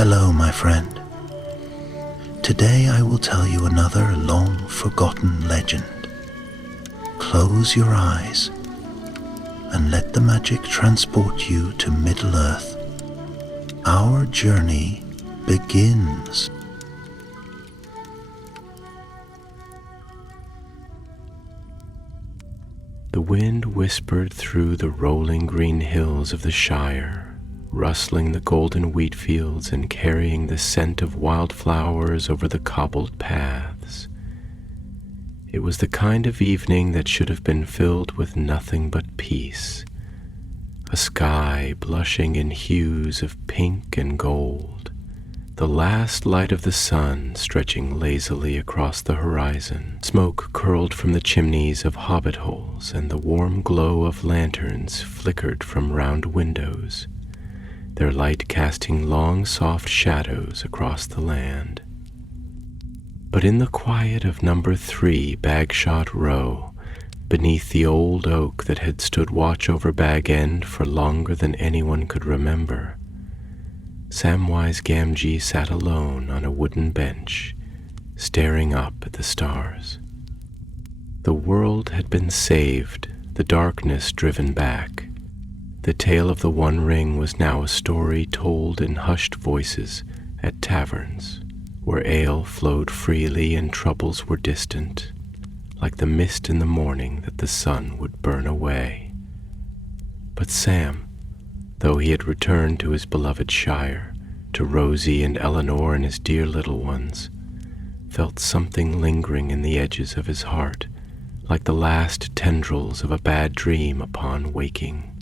Hello, my friend. Today I will tell you another long-forgotten legend. Close your eyes and let the magic transport you to Middle-earth. Our journey begins. The wind whispered through the rolling green hills of the Shire, rustling the golden wheat fields and carrying the scent of wildflowers over the cobbled paths. It was the kind of evening that should have been filled with nothing but peace, a sky blushing in hues of pink and gold, the last light of the sun stretching lazily across the horizon. Smoke curled from the chimneys of hobbit holes, and the warm glow of lanterns flickered from round windows, their light casting long soft shadows across the land. But in the quiet of number 3 Bagshot Row, beneath the old oak that had stood watch over Bag End for longer than anyone could remember, Samwise Gamgee sat alone on a wooden bench, staring up at the stars. The world had been saved, the darkness driven back. The tale of the One Ring was now a story told in hushed voices at taverns, where ale flowed freely and troubles were distant, like the mist in the morning that the sun would burn away. But Sam, though he had returned to his beloved Shire, to Rosie and Eleanor and his dear little ones, felt something lingering in the edges of his heart, like the last tendrils of a bad dream upon waking.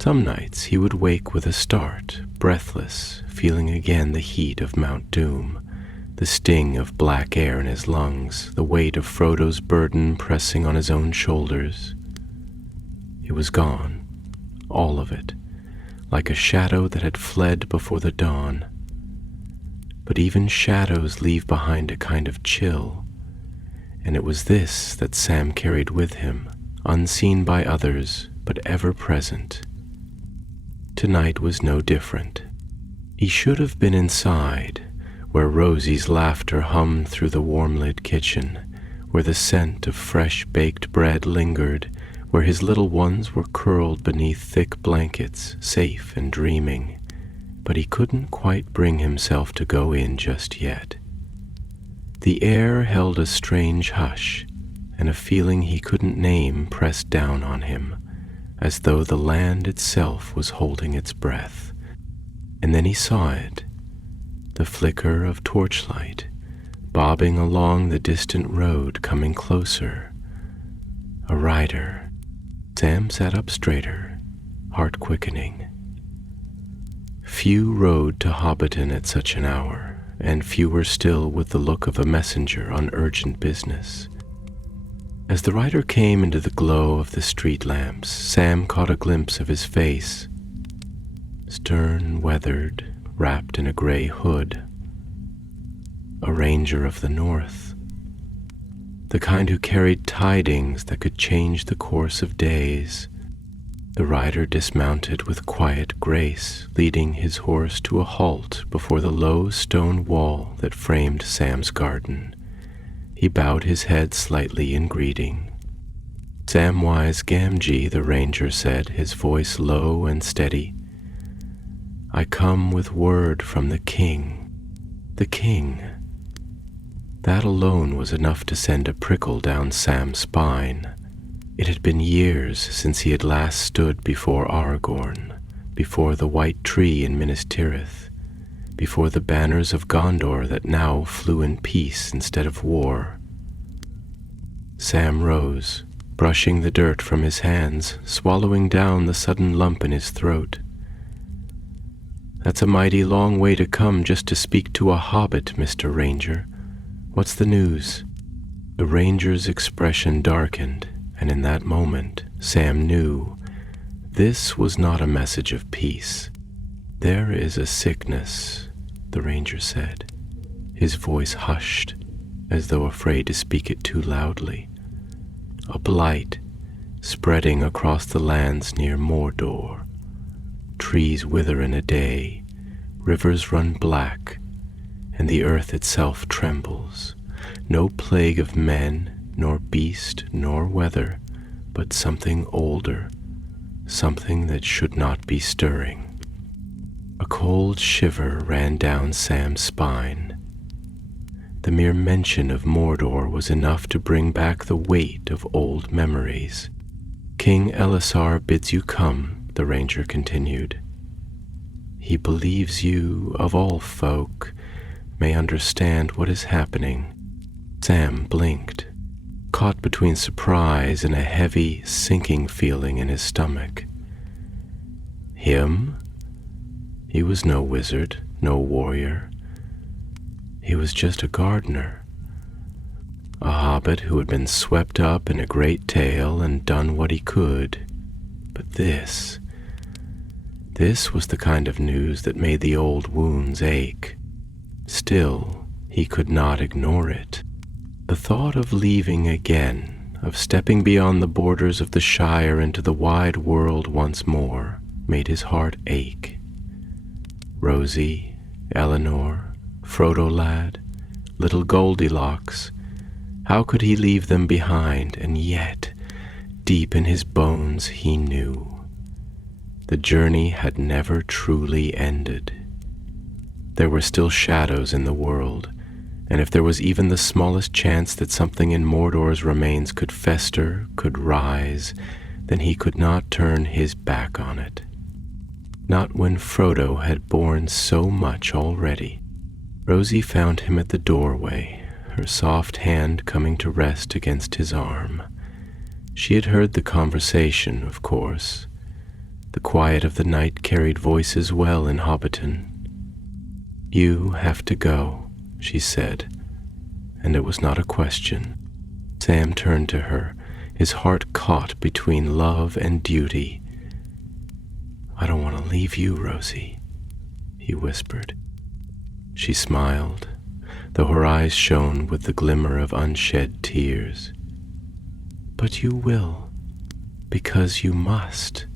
Some nights he would wake with a start, breathless, feeling again the heat of Mount Doom, the sting of black air in his lungs, the weight of Frodo's burden pressing on his own shoulders. It was gone, all of it, like a shadow that had fled before the dawn. But even shadows leave behind a kind of chill, and it was this that Sam carried with him, unseen by others, but ever present. Tonight was no different. He should have been inside, where Rosie's laughter hummed through the warm-lit kitchen, where the scent of fresh baked bread lingered, where his little ones were curled beneath thick blankets, safe and dreaming. But he couldn't quite bring himself to go in just yet. The air held a strange hush, and a feeling he couldn't name pressed down on him, as though the land itself was holding its breath. And then he saw it, the flicker of torchlight, bobbing along the distant road, coming closer. A rider. Sam sat up straighter, heart quickening. Few rode to Hobbiton at such an hour, and fewer still with the look of a messenger on urgent business. As the rider came into the glow of the street lamps, Sam caught a glimpse of his face, stern, weathered, wrapped in a gray hood. A ranger of the north, the kind who carried tidings that could change the course of days. The rider dismounted with quiet grace, leading his horse to a halt before the low stone wall that framed Sam's garden. He bowed his head slightly in greeting. "Samwise Gamgee," the ranger said, his voice low and steady. "I come with word from the king." The king. That alone was enough to send a prickle down Sam's spine. It had been years since he had last stood before Aragorn, before the white tree in Minas Tirith, before the banners of Gondor that now flew in peace instead of war. Sam rose, brushing the dirt from his hands, swallowing down the sudden lump in his throat. "That's a mighty long way to come just to speak to a hobbit, Mr. Ranger. What's the news?" The ranger's expression darkened, and in that moment, Sam knew this was not a message of peace. "There is a sickness," the ranger said, his voice hushed, as though afraid to speak it too loudly. "A blight spreading across the lands near Mordor. Trees wither in a day, Rivers run black, and the earth itself trembles. No plague of men, nor beast, nor weather, but something older, something that should not be stirring. A cold shiver ran down Sam's spine. The mere mention of Mordor was enough to bring back the weight of old memories. King Elisar bids you come, the ranger continued. He believes you, of all folk, may understand what is happening. Sam blinked, caught between surprise and a heavy, sinking feeling in his stomach. Him? He was no wizard, no warrior. He was just a gardener, a hobbit who had been swept up in a great tale and done what he could. But this was the kind of news that made the old wounds ache. Still, he could not ignore it. The thought of leaving again, of stepping beyond the borders of the Shire into the wide world once more, made his heart ache. Rosie, Eleanor, Frodo lad, little Goldilocks, how could he leave them behind? And yet, deep in his bones, he knew. The journey had never truly ended. There were still shadows in the world, and if there was even the smallest chance that something in Mordor's remains could fester, could rise, then he could not turn his back on it. Not when Frodo had borne so much already. Rosie found him at the doorway, her soft hand coming to rest against his arm. She had heard the conversation, of course. The quiet of the night carried voices well in Hobbiton. You have to go, she said, and it was not a question. Sam turned to her, his heart caught between love and duty. I don't want to leave you, Rosie, he whispered. She smiled, though her eyes shone with the glimmer of unshed tears. But you will, because you must.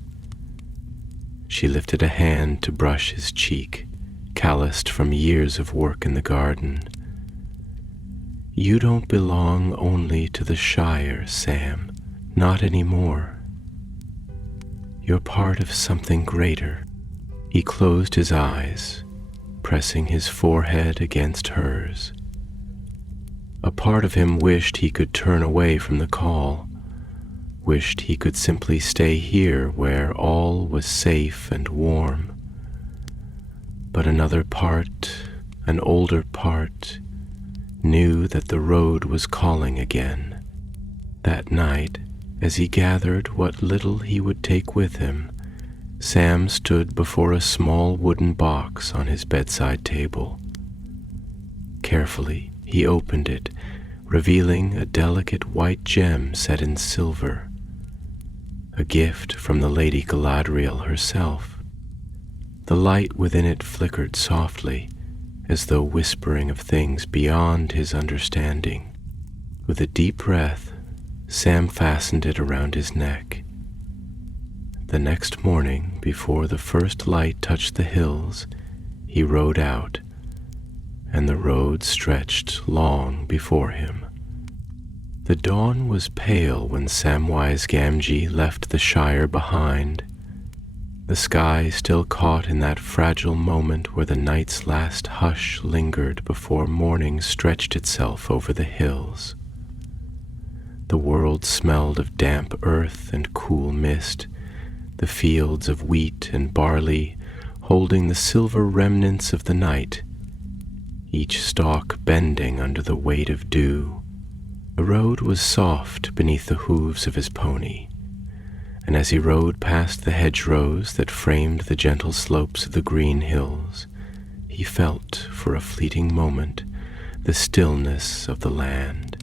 She lifted a hand to brush his cheek, calloused from years of work in the garden. You don't belong only to the Shire, Sam, not anymore. You're part of something greater. He closed his eyes, pressing his forehead against hers. A part of him wished he could turn away from the call, wished he could simply stay here where all was safe and warm. But another part, an older part, knew that the road was calling again. That night, as he gathered what little he would take with him, Sam stood before a small wooden box on his bedside table. Carefully, he opened it, revealing a delicate white gem set in silver, a gift from the Lady Galadriel herself. The light within it flickered softly, as though whispering of things beyond his understanding. With a deep breath, Sam fastened it around his neck. The next morning, before the first light touched the hills, he rode out, and the road stretched long before him. The dawn was pale when Samwise Gamgee left the Shire behind, the sky still caught in that fragile moment where the night's last hush lingered before morning stretched itself over the hills. The world smelled of damp earth and cool mist, the fields of wheat and barley holding the silver remnants of the night, each stalk bending under the weight of dew. The road was soft beneath the hooves of his pony, and as he rode past the hedgerows that framed the gentle slopes of the green hills, he felt for a fleeting moment the stillness of the land,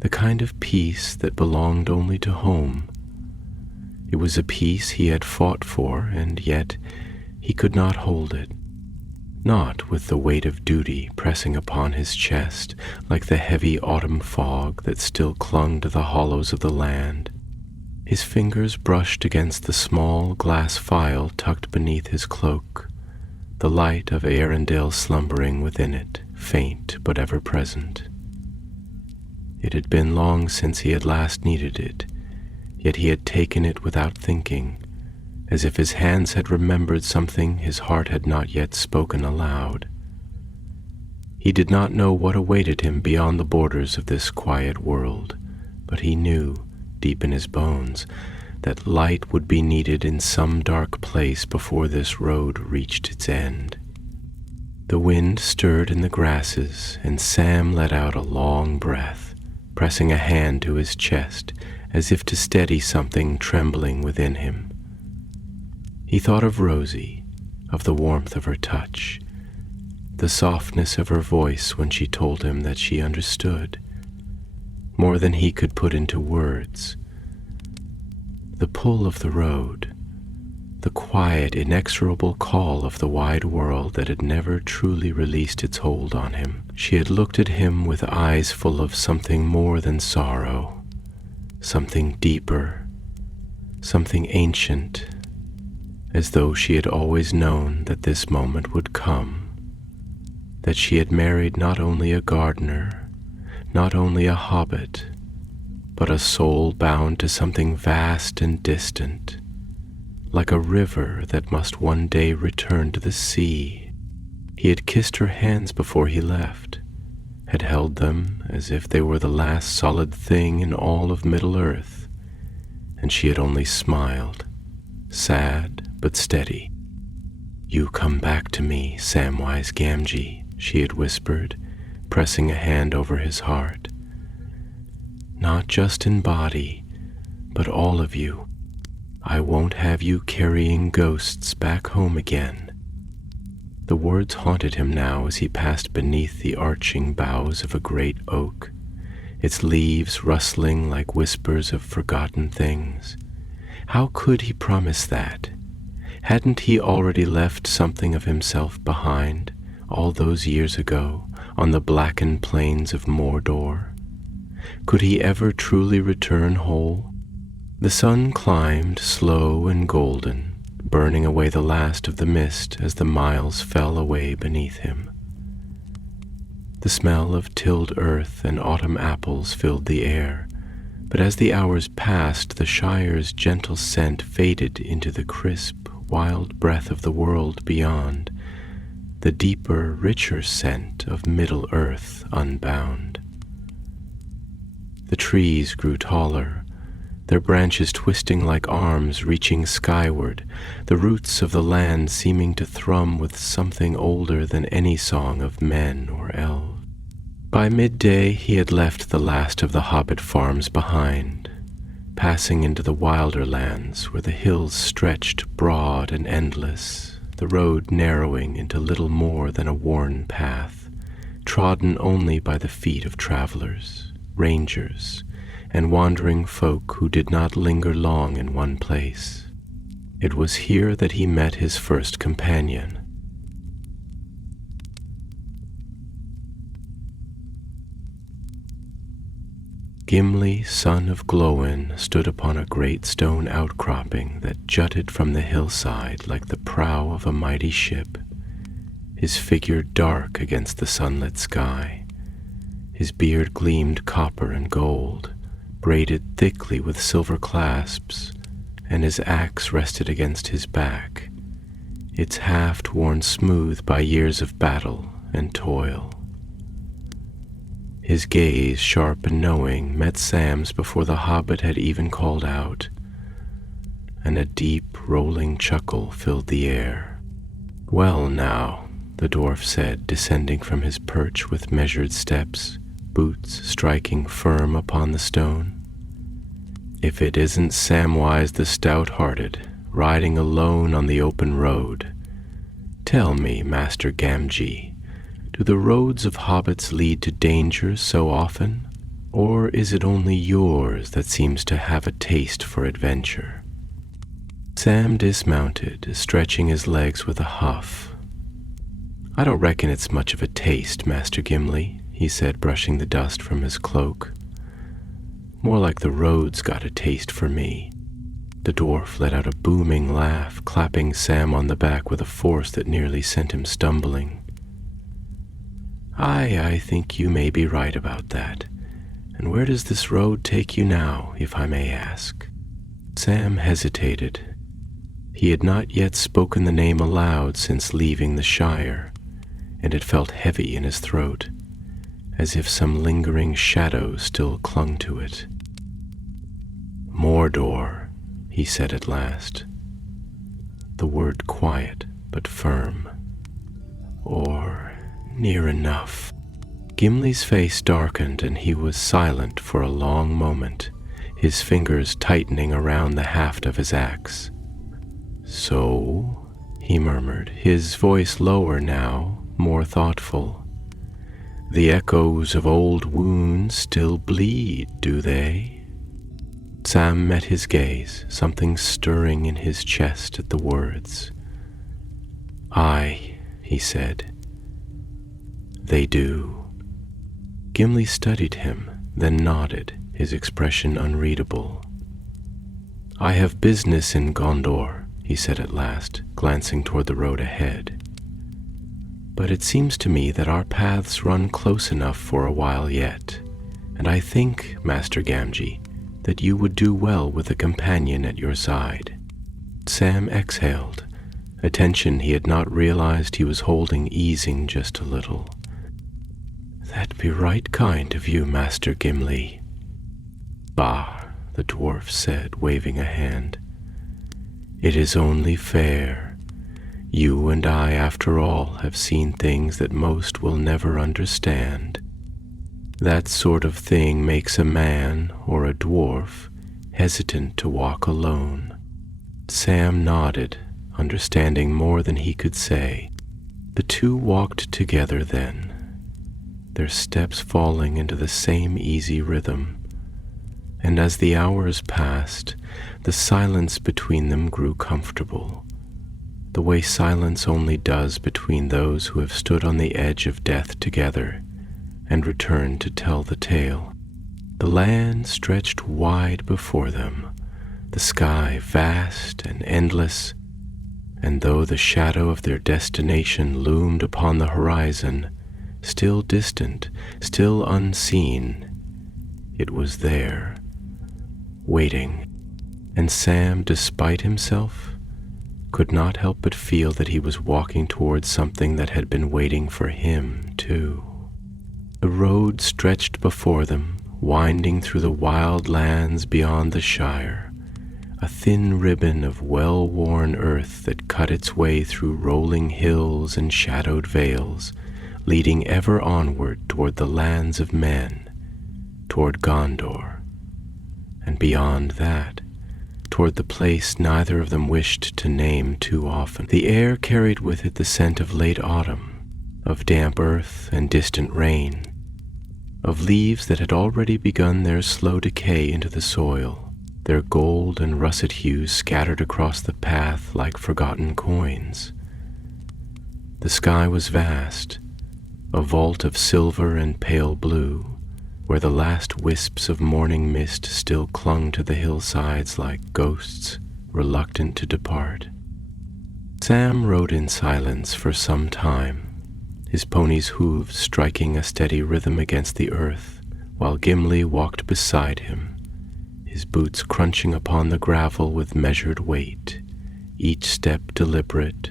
the kind of peace that belonged only to home. It was a peace he had fought for, and yet he could not hold it, not with the weight of duty pressing upon his chest like the heavy autumn fog that still clung to the hollows of the land. His fingers brushed against the small glass phial tucked beneath his cloak, the light of Arundel slumbering within it, faint but ever present. It had been long since he had last needed it, yet he had taken it without thinking, as if his hands had remembered something his heart had not yet spoken aloud. He did not know what awaited him beyond the borders of this quiet world, but he knew, deep in his bones, that light would be needed in some dark place before this road reached its end. The wind stirred in the grasses, and Sam let out a long breath, pressing a hand to his chest as if to steady something trembling within him. He thought of Rosie, of the warmth of her touch, the softness of her voice when she told him that she understood, more than he could put into words. The pull of the road, the quiet, inexorable call of the wide world that had never truly released its hold on him. She had looked at him with eyes full of something more than sorrow, something deeper, something ancient, as though she had always known that this moment would come, that she had married not only a gardener, not only a hobbit, but a soul bound to something vast and distant, like a river that must one day return to the sea. He had kissed her hands before he left, had held them as if they were the last solid thing in all of Middle-earth, and she had only smiled, sad but steady. "You come back to me, Samwise Gamgee," she had whispered, pressing a hand over his heart. "Not just in body, but all of you. I won't have you carrying ghosts back home again." The words haunted him now as he passed beneath the arching boughs of a great oak, its leaves rustling like whispers of forgotten things. How could he promise that? Hadn't he already left something of himself behind, all those years ago, on the blackened plains of Mordor? Could he ever truly return whole? The sun climbed slow and golden, burning away the last of the mist as the miles fell away beneath him. The smell of tilled earth and autumn apples filled the air, but as the hours passed, the Shire's gentle scent faded into the crisp, wild breath of the world beyond, the deeper, richer scent of Middle-earth unbound. The trees grew taller, their branches twisting like arms reaching skyward, the roots of the land seeming to thrum with something older than any song of men or elves. By midday he had left the last of the hobbit farms behind, passing into the wilder lands where the hills stretched broad and endless, the road narrowing into little more than a worn path, trodden only by the feet of travelers, rangers, and wandering folk who did not linger long in one place. It was here that he met his first companion. Gimli, son of Glóin, stood upon a great stone outcropping that jutted from the hillside like the prow of a mighty ship, his figure dark against the sunlit sky. His beard gleamed copper and gold, braided thickly with silver clasps, and his axe rested against his back, its haft worn smooth by years of battle and toil. His gaze, sharp and knowing, met Sam's before the hobbit had even called out, and a deep, rolling chuckle filled the air. "Well now," the dwarf said, descending from his perch with measured steps, boots striking firm upon the stone. "If it isn't Samwise the Stout-Hearted, riding alone on the open road. Tell me, Master Gamgee, do the roads of hobbits lead to danger so often, or is it only yours that seems to have a taste for adventure?" Sam dismounted, stretching his legs with a huff. "I don't reckon it's much of a taste, Master Gimli," he said, brushing the dust from his cloak. "More like the road's got a taste for me." The dwarf let out a booming laugh, clapping Sam on the back with a force that nearly sent him stumbling. I think you may be right about that. And where does this road take you now, if I may ask? Sam hesitated. He had not yet spoken the name aloud since leaving the Shire, and it felt heavy in his throat, as if some lingering shadow still clung to it. Mordor, he said at last, the word quiet but firm. Or near enough. Gimli's face darkened and he was silent for a long moment, his fingers tightening around the haft of his axe. So, he murmured, his voice lower now, more thoughtful. The echoes of old wounds still bleed, do they? Sam met his gaze, something stirring in his chest at the words. Aye, he said. They do. Gimli studied him, then nodded, his expression unreadable. I have business in Gondor, he said at last, glancing toward the road ahead. But it seems to me that our paths run close enough for a while yet, and I think, Master Gamgee, that you would do well with a companion at your side. Sam exhaled, a tension he had not realized he was holding easing just a little. That be right kind of you, Master Gimli. Bah, the dwarf said, waving a hand. It is only fair. You and I, after all, have seen things that most will never understand. That sort of thing makes a man, or a dwarf, hesitant to walk alone. Sam nodded, understanding more than he could say. The two walked together then, their steps falling into the same easy rhythm, and as the hours passed, the silence between them grew comfortable, the way silence only does between those who have stood on the edge of death together and returned to tell the tale. The land stretched wide before them, the sky vast and endless, and though the shadow of their destination loomed upon the horizon, still distant, still unseen, it was there, waiting, and Sam, despite himself, could not help but feel that he was walking towards something that had been waiting for him, too. The road stretched before them, winding through the wild lands beyond the Shire, a thin ribbon of well-worn earth that cut its way through rolling hills and shadowed vales, leading ever onward toward the lands of men, toward Gondor, and beyond that, toward the place neither of them wished to name too often. The air carried with it the scent of late autumn, of damp earth and distant rain, of leaves that had already begun their slow decay into the soil, their gold and russet hues scattered across the path like forgotten coins. The sky was vast, a vault of silver and pale blue, where the last wisps of morning mist still clung to the hillsides like ghosts, reluctant to depart. Sam rode in silence for some time, his pony's hooves striking a steady rhythm against the earth, while Gimli walked beside him, his boots crunching upon the gravel with measured weight, each step deliberate,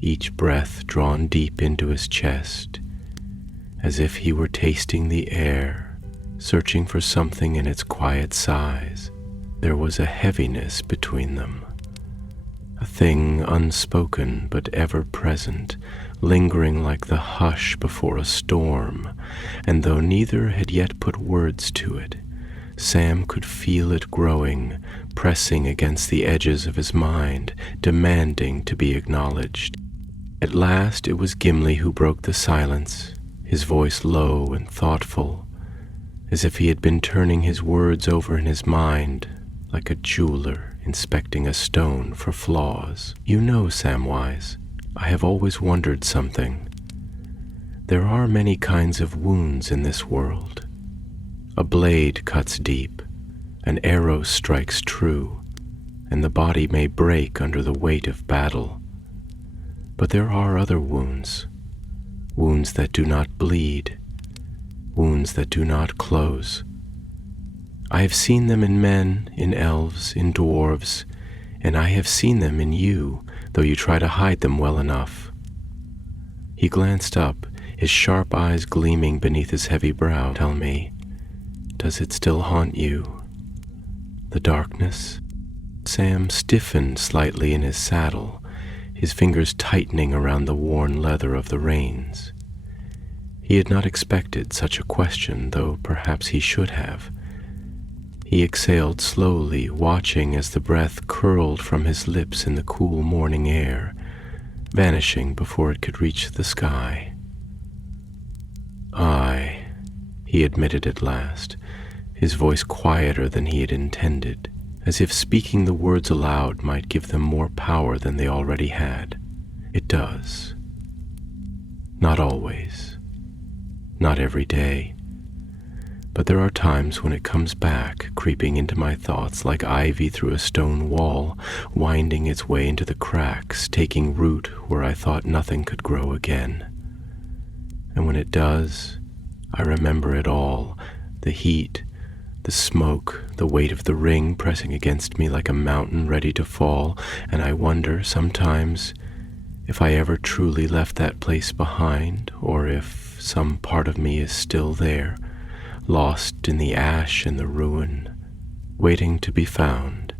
each breath drawn deep into his chest, as if he were tasting the air, searching for something in its quiet sighs. There was a heaviness between them, a thing unspoken but ever present, lingering like the hush before a storm, and though neither had yet put words to it, Sam could feel it growing, pressing against the edges of his mind, demanding to be acknowledged. At last it was Gimli who broke the silence, his voice low and thoughtful, as if he had been turning his words over in his mind, like a jeweler inspecting a stone for flaws. You know, Samwise, I have always wondered something. There are many kinds of wounds in this world. A blade cuts deep, an arrow strikes true, and the body may break under the weight of battle. But there are other wounds, wounds that do not bleed, wounds that do not close. I have seen them in men, in elves, in dwarves, and I have seen them in you, though you try to hide them well enough. He glanced up, his sharp eyes gleaming beneath his heavy brow. Tell me, does it still haunt you? The darkness? Sam stiffened slightly in his saddle, his fingers tightening around the worn leather of the reins. He had not expected such a question, though perhaps he should have. He exhaled slowly, watching as the breath curled from his lips in the cool morning air, vanishing before it could reach the sky. "Aye," he admitted at last, his voice quieter than he had intended, as if speaking the words aloud might give them more power than they already had. "It does. Not always. Not every day. But there are times when it comes back, creeping into my thoughts like ivy through a stone wall, winding its way into the cracks, taking root where I thought nothing could grow again. And when it does, I remember it all, the heat, the smoke, the weight of the ring pressing against me like a mountain ready to fall, and I wonder sometimes if I ever truly left that place behind, or if some part of me is still there, lost in the ash and the ruin, waiting to be found."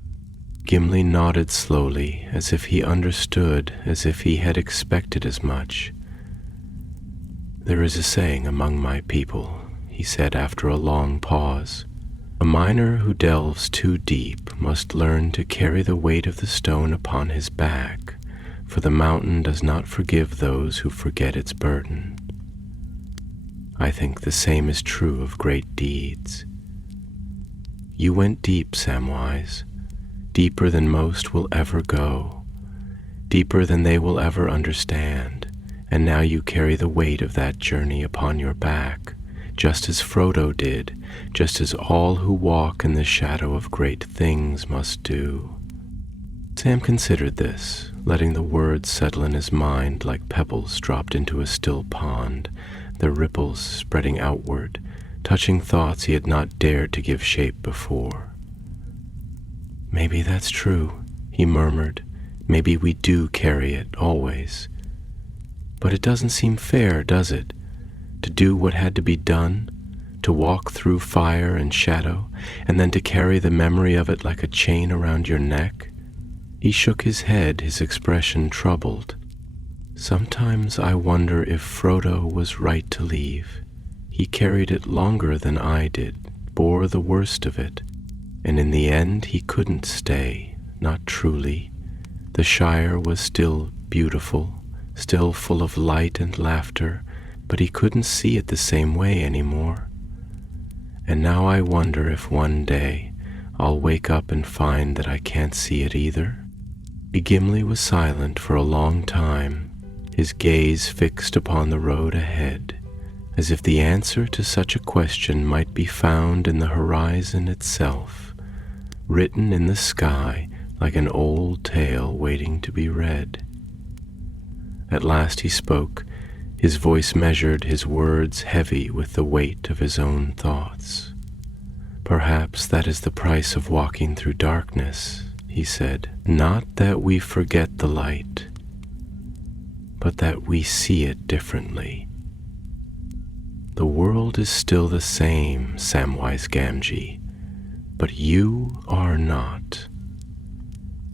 Gimli nodded slowly, as if he understood, as if he had expected as much. "There is a saying among my people," he said after a long pause. "A miner who delves too deep must learn to carry the weight of the stone upon his back, for the mountain does not forgive those who forget its burden. I think the same is true of great deeds. You went deep, Samwise, deeper than most will ever go, deeper than they will ever understand, and now you carry the weight of that journey upon your back, just as Frodo did, just as all who walk in the shadow of great things must do." Sam considered this, letting the words settle in his mind like pebbles dropped into a still pond, their ripples spreading outward, touching thoughts he had not dared to give shape before. "Maybe that's true," he murmured. "Maybe we do carry it, always. But it doesn't seem fair, does it? To do what had to be done, to walk through fire and shadow, and then to carry the memory of it like a chain around your neck." He shook his head, his expression troubled. "Sometimes I wonder if Frodo was right to leave. He carried it longer than I did, bore the worst of it, and in the end he couldn't stay, not truly. The Shire was still beautiful, still full of light and laughter, but he couldn't see it the same way anymore. And now I wonder if one day I'll wake up and find that I can't see it either." Gimli was silent for a long time, his gaze fixed upon the road ahead, as if the answer to such a question might be found in the horizon itself, written in the sky like an old tale waiting to be read. At last he spoke, his voice measured, his words heavy with the weight of his own thoughts. "Perhaps that is the price of walking through darkness," he said. "Not that we forget the light, but that we see it differently. The world is still the same, Samwise Gamgee, but you are not.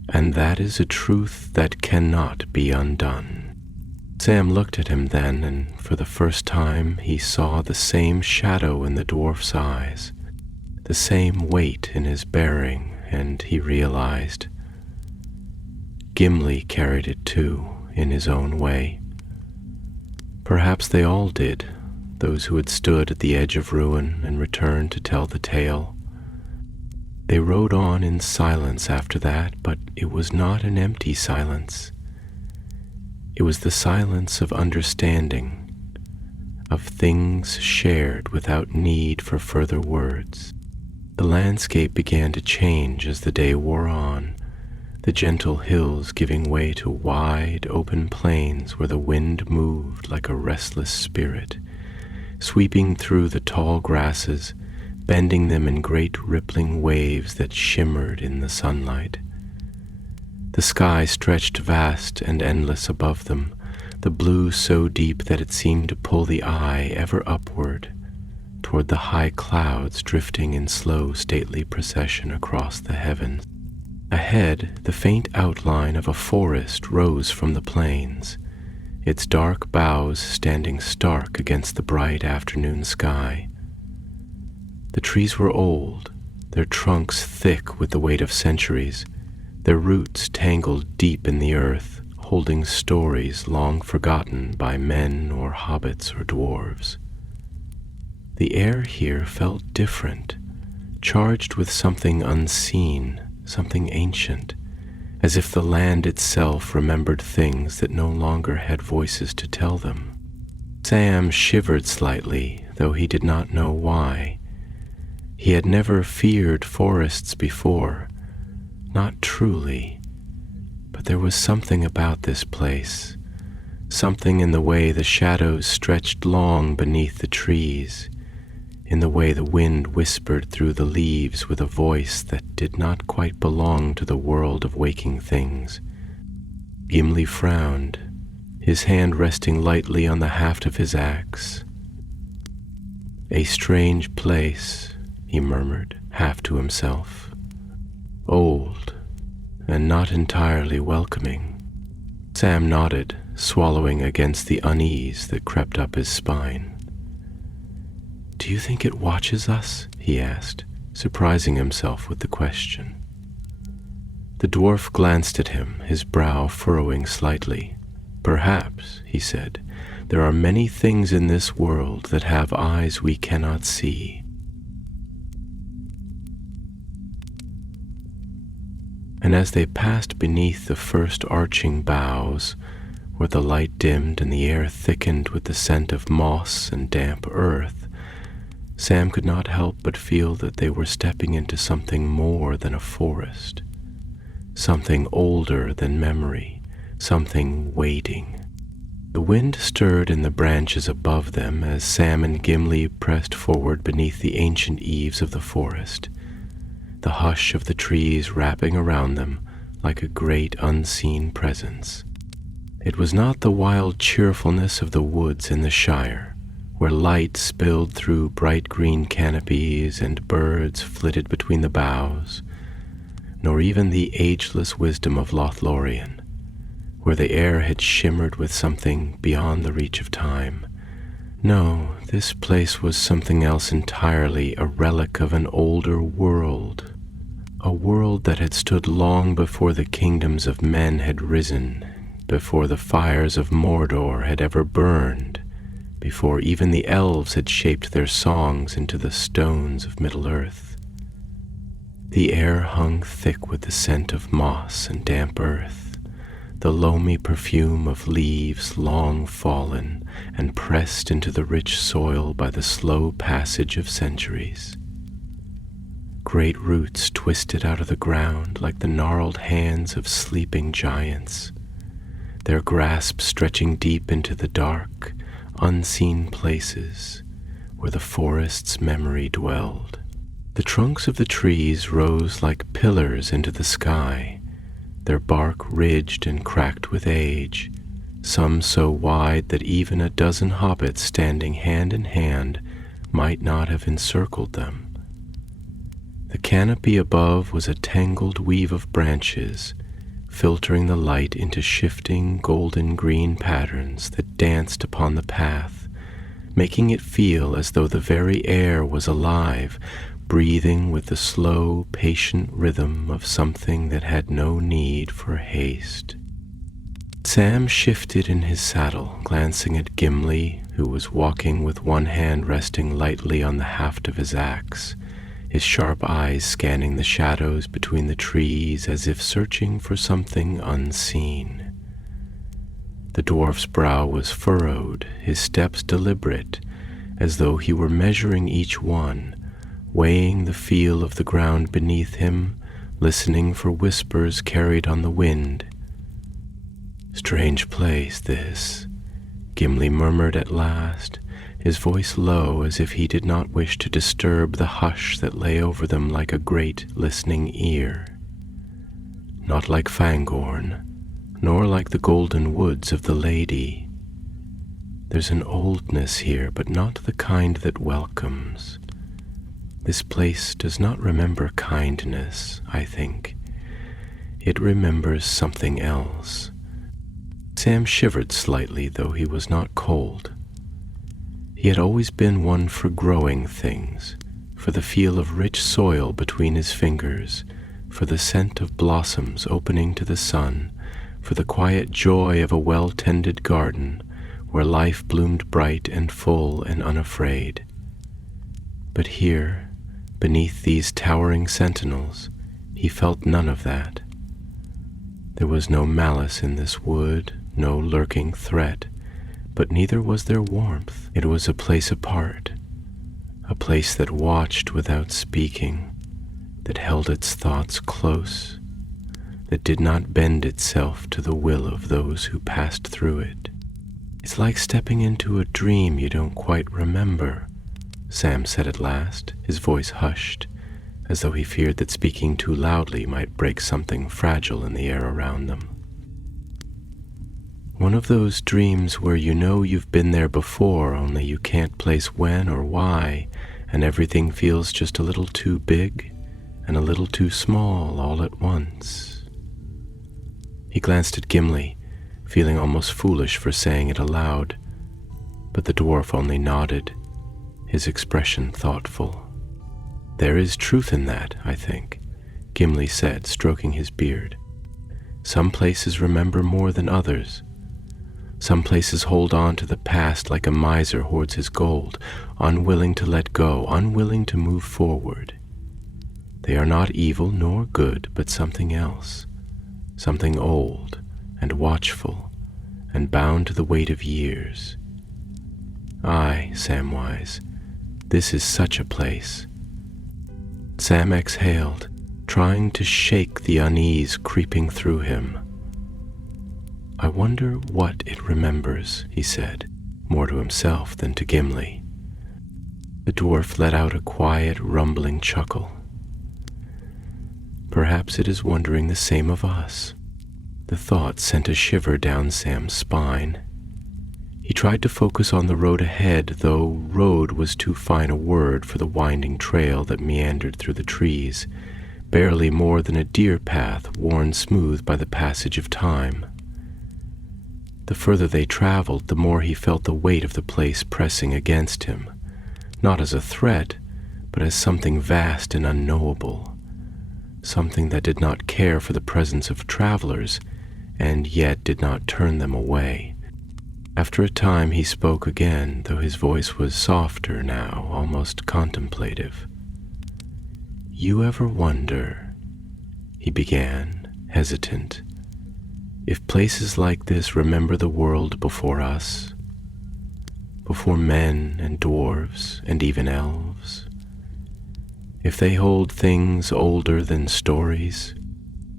And that is a truth that cannot be undone." Sam looked at him then, and for the first time he saw the same shadow in the dwarf's eyes, the same weight in his bearing, and he realized Gimli carried it too, in his own way. Perhaps they all did, those who had stood at the edge of ruin and returned to tell the tale. They rode on in silence after that, but it was not an empty silence. It was the silence of understanding, of things shared without need for further words. The landscape began to change as the day wore on, the gentle hills giving way to wide, open plains where the wind moved like a restless spirit, sweeping through the tall grasses, bending them in great rippling waves that shimmered in the sunlight. The sky stretched vast and endless above them, the blue so deep that it seemed to pull the eye ever upward, toward the high clouds drifting in slow, stately procession across the heavens. Ahead, the faint outline of a forest rose from the plains, its dark boughs standing stark against the bright afternoon sky. The trees were old, their trunks thick with the weight of centuries, their roots tangled deep in the earth, holding stories long forgotten by men or hobbits or dwarves. The air here felt different, charged with something unseen, something ancient, as if the land itself remembered things that no longer had voices to tell them. Sam shivered slightly, though he did not know why. He had never feared forests before, not truly, but there was something about this place, something in the way the shadows stretched long beneath the trees, in the way the wind whispered through the leaves with a voice that did not quite belong to the world of waking things. Gimli frowned, his hand resting lightly on the haft of his axe. "A strange place," he murmured, half to himself. "Old, and not entirely welcoming." Sam nodded, swallowing against the unease that crept up his spine. "Do you think it watches us?" he asked, surprising himself with the question. The dwarf glanced at him, his brow furrowing slightly. "Perhaps," he said, "there are many things in this world that have eyes we cannot see." And as they passed beneath the first arching boughs, where the light dimmed and the air thickened with the scent of moss and damp earth, Sam could not help but feel that they were stepping into something more than a forest, something older than memory, something waiting. The wind stirred in the branches above them as Sam and Gimli pressed forward beneath the ancient eaves of the forest, the hush of the trees wrapping around them like a great unseen presence. It was not the wild cheerfulness of the woods in the Shire, where light spilled through bright green canopies and birds flitted between the boughs, nor even the ageless wisdom of Lothlorien, where the air had shimmered with something beyond the reach of time. No, this place was something else entirely, a relic of an older world, a world that had stood long before the kingdoms of men had risen, before the fires of Mordor had ever burned, before even the elves had shaped their songs into the stones of Middle-earth. The air hung thick with the scent of moss and damp earth, the loamy perfume of leaves long fallen and pressed into the rich soil by the slow passage of centuries. Great roots twisted out of the ground like the gnarled hands of sleeping giants, their grasp stretching deep into the dark, unseen places where the forest's memory dwelled. The trunks of the trees rose like pillars into the sky, their bark ridged and cracked with age, some so wide that even a dozen hobbits standing hand in hand might not have encircled them. The canopy above was a tangled weave of branches, filtering the light into shifting golden green patterns that danced upon the path, making it feel as though the very air was alive, breathing with the slow, patient rhythm of something that had no need for haste. Sam shifted in his saddle, glancing at Gimli, who was walking with one hand resting lightly on the haft of his axe, his sharp eyes scanning the shadows between the trees as if searching for something unseen. The dwarf's brow was furrowed, his steps deliberate, as though he were measuring each one, weighing the feel of the ground beneath him, listening for whispers carried on the wind. "Strange place, this," Gimli murmured at last, his voice low as if he did not wish to disturb the hush that lay over them like a great listening ear. "Not like Fangorn, nor like the golden woods of the Lady. There's an oldness here, but not the kind that welcomes. This place does not remember kindness, I think. It remembers something else." Sam shivered slightly, though he was not cold. He had always been one for growing things, for the feel of rich soil between his fingers, for the scent of blossoms opening to the sun, for the quiet joy of a well-tended garden where life bloomed bright and full and unafraid. But here, beneath these towering sentinels, he felt none of that. There was no malice in this wood, no lurking threat, but neither was there warmth. It was a place apart, a place that watched without speaking, that held its thoughts close, that did not bend itself to the will of those who passed through it. "It's like stepping into a dream you don't quite remember," Sam said at last, his voice hushed, as though he feared that speaking too loudly might break something fragile in the air around them. "One of those dreams where you know you've been there before, only you can't place when or why, and everything feels just a little too big and a little too small all at once." He glanced at Gimli, feeling almost foolish for saying it aloud, but the dwarf only nodded, his expression thoughtful. "There is truth in that, I think," Gimli said, stroking his beard. "Some places remember more than others. Some places hold on to the past like a miser hoards his gold, unwilling to let go, unwilling to move forward. They are not evil nor good, but something else, something old and watchful and bound to the weight of years. Aye, Samwise, this is such a place." Sam exhaled, trying to shake the unease creeping through him. "I wonder what it remembers," he said, more to himself than to Gimli. The dwarf let out a quiet, rumbling chuckle. "Perhaps it is wondering the same of us." The thought sent a shiver down Sam's spine. He tried to focus on the road ahead, though road was too fine a word for the winding trail that meandered through the trees, barely more than a deer path worn smooth by the passage of time. The further they traveled, the more he felt the weight of the place pressing against him, not as a threat, but as something vast and unknowable, something that did not care for the presence of travelers, and yet did not turn them away. After a time he spoke again, though his voice was softer now, almost contemplative. "You ever wonder," he began, hesitant, "if places like this remember the world before us, before men and dwarves and even elves? If they hold things older than stories,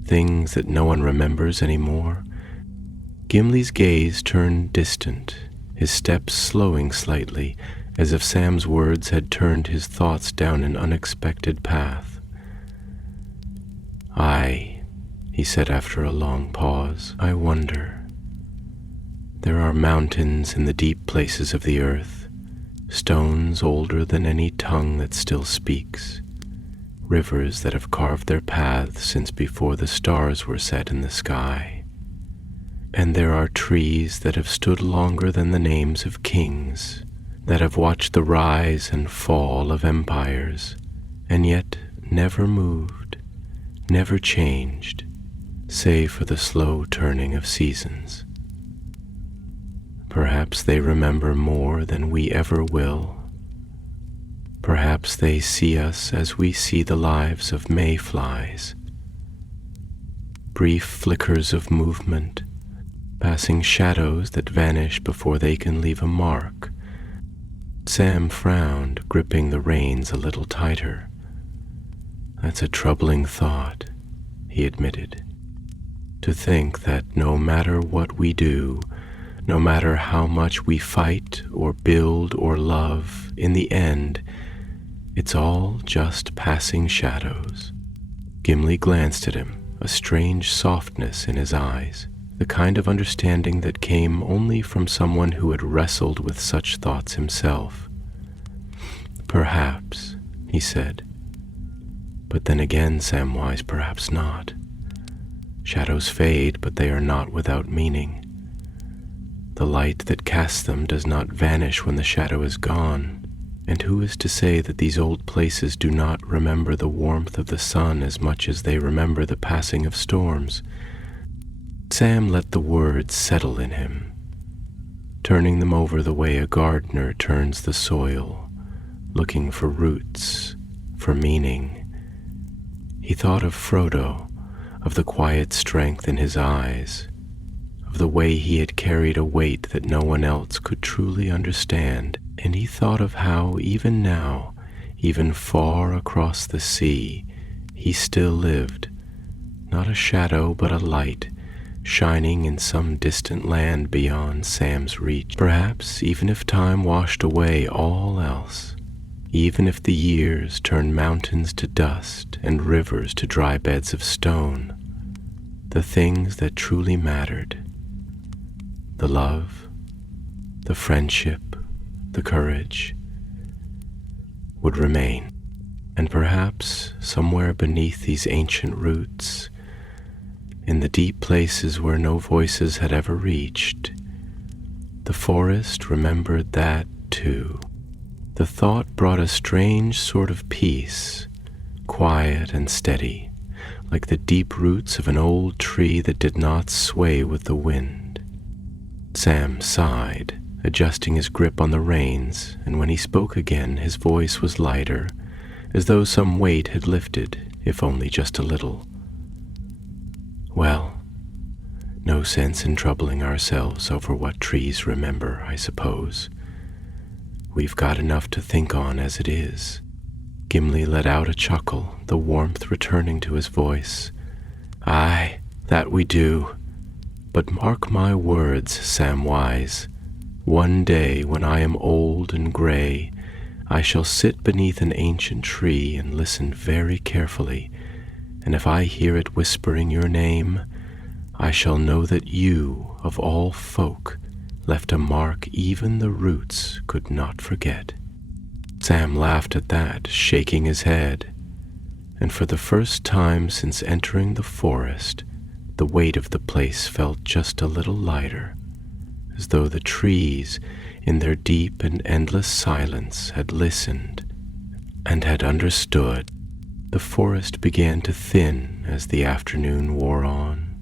things that no one remembers anymore?" Gimli's gaze turned distant, his steps slowing slightly, as if Sam's words had turned his thoughts down an unexpected path. "Aye," he said after a long pause, "I wonder. There are mountains in the deep places of the earth, stones older than any tongue that still speaks, rivers that have carved their paths since before the stars were set in the sky. And there are trees that have stood longer than the names of kings, that have watched the rise and fall of empires, and yet never moved, never changed, save for the slow turning of seasons. Perhaps they remember more than we ever will. Perhaps they see us as we see the lives of mayflies, brief flickers of movement, passing shadows that vanish before they can leave a mark." Sam frowned, gripping the reins a little tighter. "That's a troubling thought," he admitted. To think that no matter what we do, no matter how much we fight or build or love, in the end, it's all just passing shadows. Gimli glanced at him, a strange softness in his eyes, the kind of understanding that came only from someone who had wrestled with such thoughts himself. Perhaps, he said. But then again, Samwise, perhaps not. Shadows fade, but they are not without meaning. The light that casts them does not vanish when the shadow is gone, and who is to say that these old places do not remember the warmth of the sun as much as they remember the passing of storms? Sam let the words settle in him, turning them over the way a gardener turns the soil, looking for roots, for meaning. He thought of Frodo, of the quiet strength in his eyes, of the way he had carried a weight that no one else could truly understand, and he thought of how even now, even far across the sea, he still lived, not a shadow but a light, shining in some distant land beyond Sam's reach. Perhaps even if time washed away all else, even if the years turned mountains to dust and rivers to dry beds of stone, the things that truly mattered, the love, the friendship, the courage, would remain. And perhaps somewhere beneath these ancient roots, in the deep places where no voices had ever reached, the forest remembered that too. The thought brought a strange sort of peace, quiet and steady, like the deep roots of an old tree that did not sway with the wind. Sam sighed, adjusting his grip on the reins, and when he spoke again, his voice was lighter, as though some weight had lifted, if only just a little. Well, no sense in troubling ourselves over what trees remember, I suppose. We've got enough to think on as it is. Gimli let out a chuckle, the warmth returning to his voice. Aye, that we do. But mark my words, Samwise. One day when I am old and gray, I shall sit beneath an ancient tree and listen very carefully, and if I hear it whispering your name, I shall know that you, of all folk, left a mark even the roots could not forget. Sam laughed at that, shaking his head, and for the first time since entering the forest, the weight of the place felt just a little lighter, as though the trees, in their deep and endless silence, had listened and had understood. The forest began to thin as the afternoon wore on,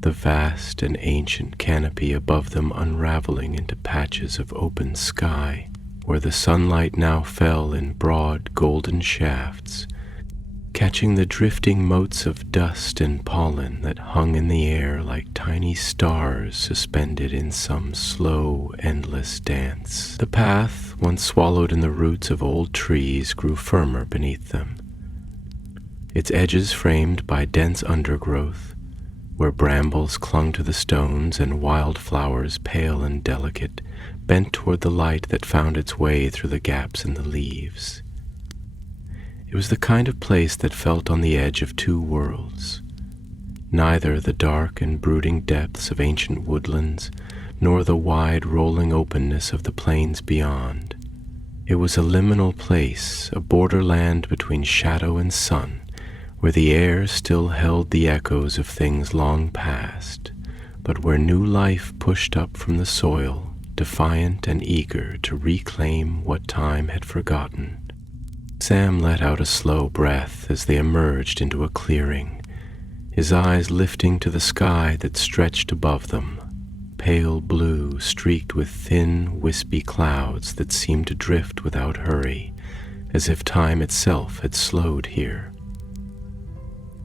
the vast and ancient canopy above them unraveling into patches of open sky, where the sunlight now fell in broad golden shafts, catching the drifting motes of dust and pollen that hung in the air like tiny stars suspended in some slow, endless dance. The path, once swallowed in the roots of old trees, grew firmer beneath them, its edges framed by dense undergrowth, where brambles clung to the stones and wildflowers, pale and delicate, bent toward the light that found its way through the gaps in the leaves. It was the kind of place that felt on the edge of two worlds, neither the dark and brooding depths of ancient woodlands, nor the wide rolling openness of the plains beyond. It was a liminal place, a borderland between shadow and sun, where the air still held the echoes of things long past, but where new life pushed up from the soil, defiant and eager to reclaim what time had forgotten. Sam let out a slow breath as they emerged into a clearing, his eyes lifting to the sky that stretched above them, pale blue streaked with thin, wispy clouds that seemed to drift without hurry, as if time itself had slowed here.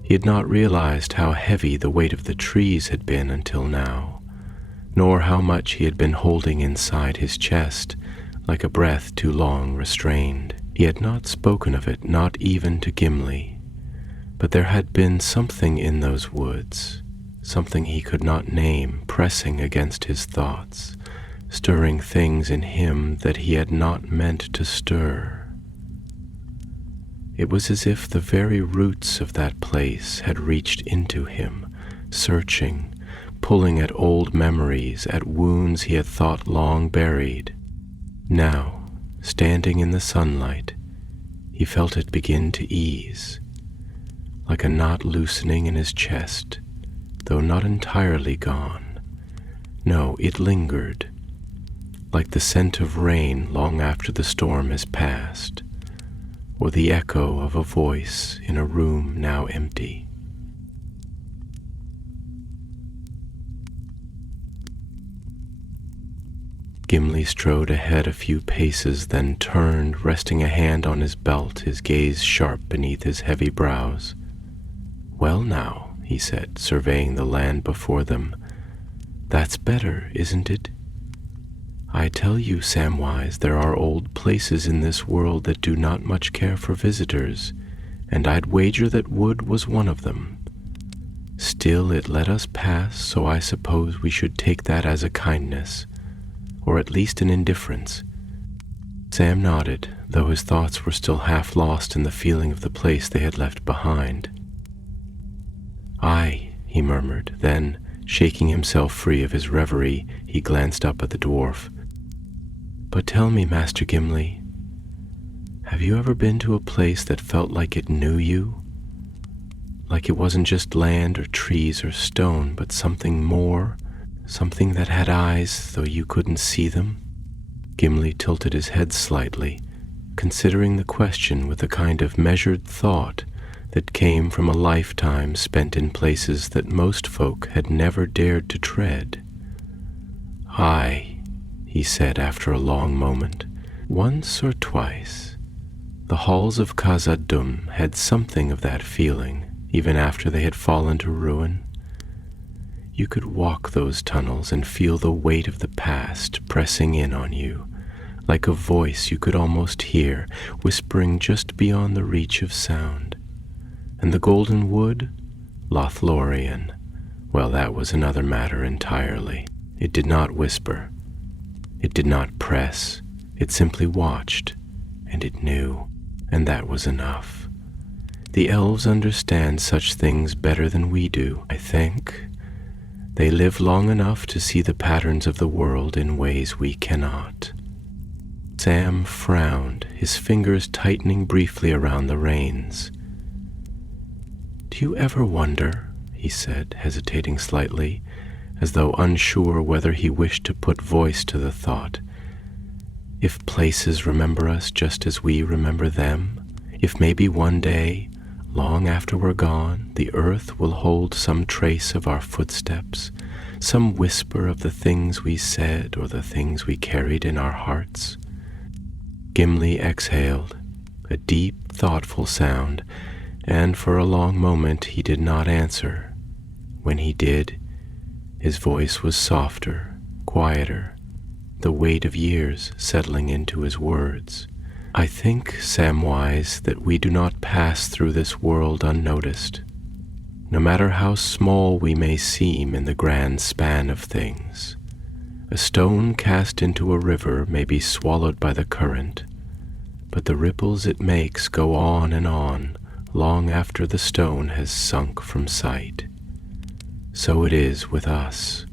He had not realized how heavy the weight of the trees had been until now, nor how much he had been holding inside his chest, like a breath too long restrained. He had not spoken of it, not even to Gimli, But there had been something in those woods, something he could not name, pressing against his thoughts, stirring things in him that he had not meant to stir. It was as if the very roots of that place had reached into him, searching, pulling at old memories, at wounds he had thought long buried. Now, standing in the sunlight, he felt it begin to ease, like a knot loosening in his chest, though not entirely gone. No, it lingered, like the scent of rain long after the storm has passed, or the echo of a voice in a room now empty. Gimli strode ahead a few paces, then turned, resting a hand on his belt, his gaze sharp beneath his heavy brows. "Well now," he said, surveying the land before them, "that's better, isn't it? I tell you, Samwise, there are old places in this world that do not much care for visitors, and I'd wager that wood was one of them. Still, it let us pass, so I suppose we should take that as a kindness, or at least an indifference." Sam nodded, though his thoughts were still half lost in the feeling of the place they had left behind. "Aye," he murmured, then, shaking himself free of his reverie, he glanced up at the dwarf. "But tell me, Master Gimli, have you ever been to a place that felt like it knew you? Like it wasn't just land or trees or stone, but something more? Something that had eyes, though you couldn't see them?" Gimli tilted his head slightly, considering the question with a kind of measured thought that came from a lifetime spent in places that most folk had never dared to tread. "Aye," he said after a long moment, "once or twice. The halls of Khazad-dûm had something of that feeling, even after they had fallen to ruin. You could walk those tunnels and feel the weight of the past pressing in on you, like a voice you could almost hear, whispering just beyond the reach of sound. And the Golden Wood? Lothlorien. Well, that was another matter entirely. It did not whisper. It did not press. It simply watched, and it knew, and that was enough. The elves understand such things better than we do, I think. They live long enough to see the patterns of the world in ways we cannot." Sam frowned, his fingers tightening briefly around the reins. "Do you ever wonder," he said, hesitating slightly, as though unsure whether he wished to put voice to the thought, "if places remember us just as we remember them? If maybe one day, long after we're gone, the earth will hold some trace of our footsteps, some whisper of the things we said or the things we carried in our hearts?" Gimli exhaled, a deep, thoughtful sound, and for a long moment he did not answer. When he did, his voice was softer, quieter, the weight of years settling into his words. "I think, Samwise, that we do not pass through this world unnoticed. No matter how small we may seem in the grand span of things, a stone cast into a river may be swallowed by the current, but the ripples it makes go on and on long after the stone has sunk from sight. So it is with us.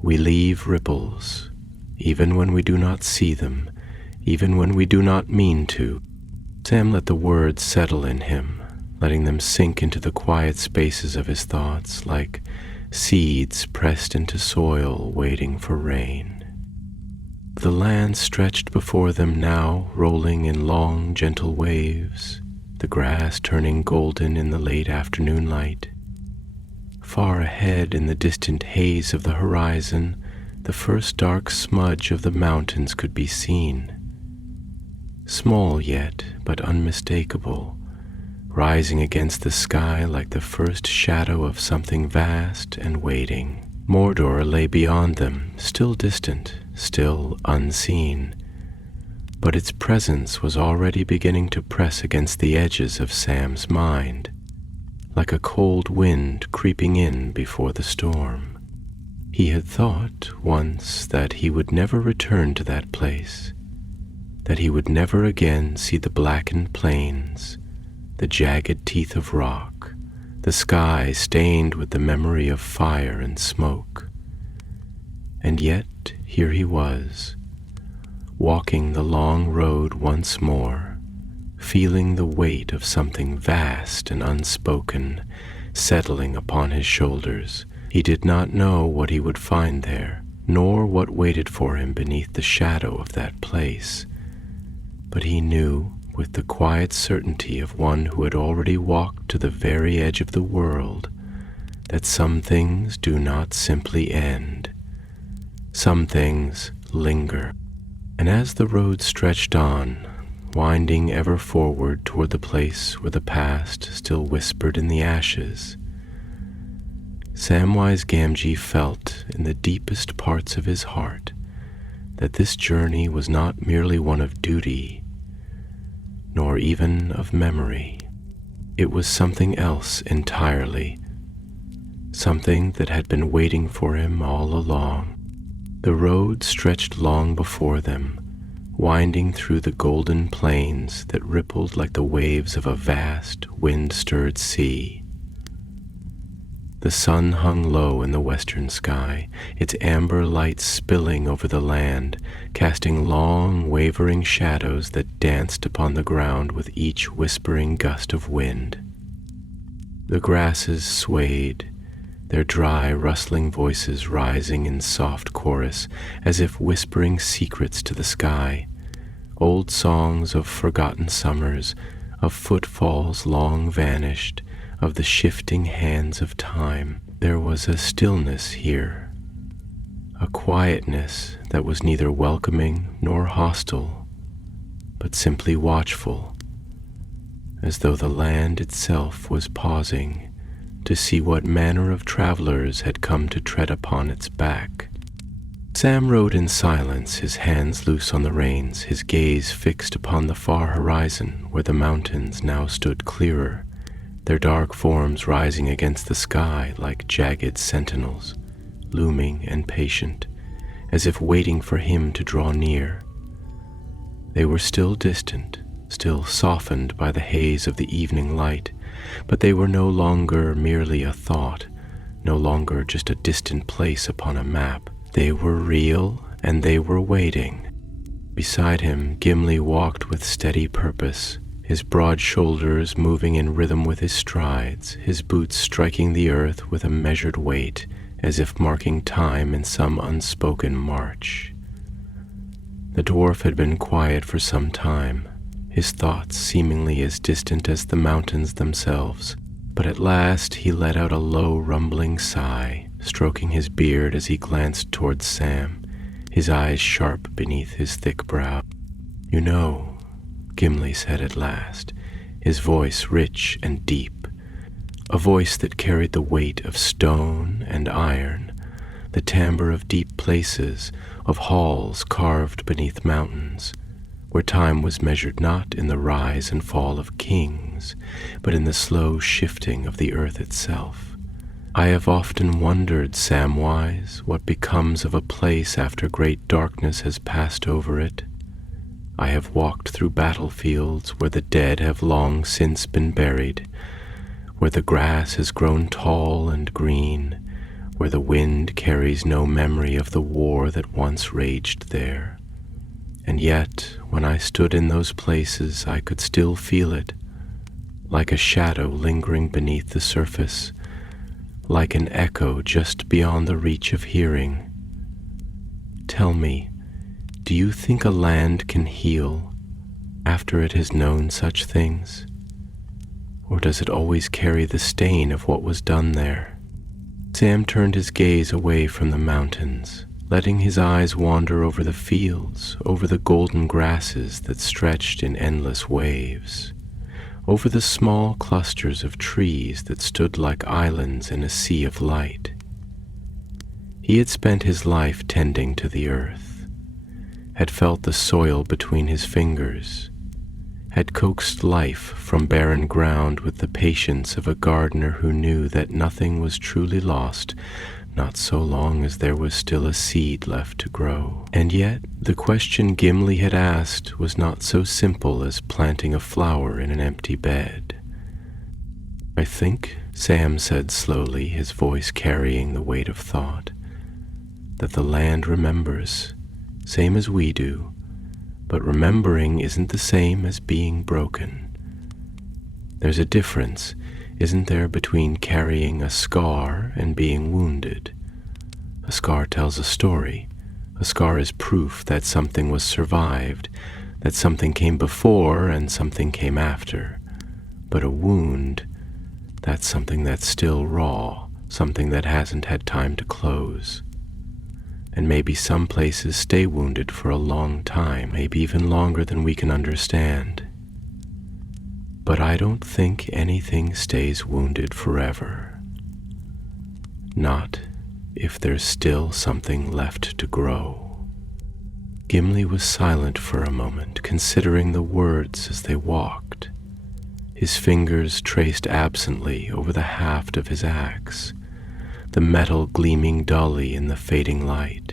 We leave ripples, even when we do not see them, even when we do not mean to." Sam let the words settle in him, letting them sink into the quiet spaces of his thoughts, like seeds pressed into soil waiting for rain. The land stretched before them now, rolling in long, gentle waves, the grass turning golden in the late afternoon light. Far ahead in the distant haze of the horizon, the first dark smudge of the mountains could be seen. Small yet, but unmistakable, rising against the sky like the first shadow of something vast and waiting. Mordor lay beyond them, still distant, still unseen, but its presence was already beginning to press against the edges of Sam's mind. like a cold wind creeping in before the storm. He had thought once that he would never return to that place, that he would never again see the blackened plains, the jagged teeth of rock, the sky stained with the memory of fire and smoke. And yet here he was, walking the long road once more, feeling the weight of something vast and unspoken settling upon his shoulders. He did not know what he would find there, nor what waited for him beneath the shadow of that place, but he knew, with the quiet certainty of one who had already walked to the very edge of the world, that some things do not simply end. Some things linger. And as the road stretched on, winding ever forward toward the place where the past still whispered in the ashes, Samwise Gamgee felt in the deepest parts of his heart that this journey was not merely one of duty, nor even of memory. It was something else entirely, something that had been waiting for him all along. The road stretched long before them, winding through the golden plains that rippled like the waves of a vast, wind-stirred sea. The sun hung low in the western sky, its amber light spilling over the land, casting long, wavering shadows that danced upon the ground with each whispering gust of wind. The grasses swayed, their dry, rustling voices rising in soft chorus, as if whispering secrets to the sky, old songs of forgotten summers, of footfalls long vanished, of the shifting hands of time. There was a stillness here, a quietness that was neither welcoming nor hostile, but simply watchful, as though the land itself was pausing to see what manner of travelers had come to tread upon its back. Sam rode in silence, his hands loose on the reins, his gaze fixed upon the far horizon where the mountains now stood clearer, their dark forms rising against the sky like jagged sentinels, looming and patient, as if waiting for him to draw near. They were still distant, still softened by the haze of the evening light, but they were no longer merely a thought, no longer just a distant place upon a map. They were real, and they were waiting. Beside him, Gimli walked with steady purpose, his broad shoulders moving in rhythm with his strides, his boots striking the earth with a measured weight, as if marking time in some unspoken march. The dwarf had been quiet for some time, his thoughts seemingly as distant as the mountains themselves, but at last he let out a low rumbling sigh, stroking his beard as he glanced towards Sam, his eyes sharp beneath his thick brow. "You know," Gimli said at last, his voice rich and deep, a voice that carried the weight of stone and iron, the timbre of deep places, of halls carved beneath mountains, where time was measured not in the rise and fall of kings, but in the slow shifting of the earth itself. "I have often wondered, Samwise, what becomes of a place after great darkness has passed over it. I have walked through battlefields where the dead have long since been buried, where the grass has grown tall and green, where the wind carries no memory of the war that once raged there. And yet, when I stood in those places, I could still feel it, like a shadow lingering beneath the surface, like an echo just beyond the reach of hearing. Tell me, do you think a land can heal after it has known such things? Or does it always carry the stain of what was done there?" Sam turned his gaze away from the mountains, letting his eyes wander over the fields, over the golden grasses that stretched in endless waves, over the small clusters of trees that stood like islands in a sea of light. He had spent his life tending to the earth, had felt the soil between his fingers, had coaxed life from barren ground with the patience of a gardener who knew that nothing was truly lost, not so long as there was still a seed left to grow. And yet the question Gimli had asked was not so simple as planting a flower in an empty bed. "I think," Sam said slowly, his voice carrying the weight of thought, "that the land remembers, same as we do, but remembering isn't the same as being broken. There's a difference, isn't there, between carrying a scar and being wounded? A scar tells a story. A scar is proof that something was survived, that something came before and something came after. But a wound, that's something that's still raw, something that hasn't had time to close. And maybe some places stay wounded for a long time, maybe even longer than we can understand. But I don't think anything stays wounded forever. Not if there's still something left to grow." Gimli was silent for a moment, considering the words as they walked. His fingers traced absently over the haft of his axe, the metal gleaming dully in the fading light.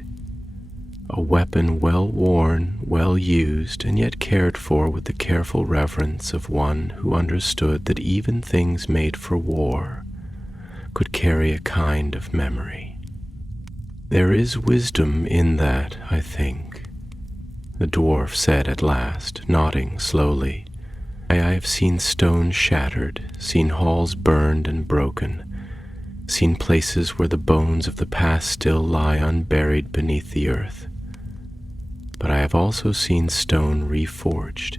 A weapon well worn, well used, and yet cared for with the careful reverence of one who understood that even things made for war could carry a kind of memory. "There is wisdom in that, I think," the dwarf said at last, nodding slowly. "I have seen stones shattered, seen halls burned and broken, seen places where the bones of the past still lie unburied beneath the earth. But I have also seen stone reforged,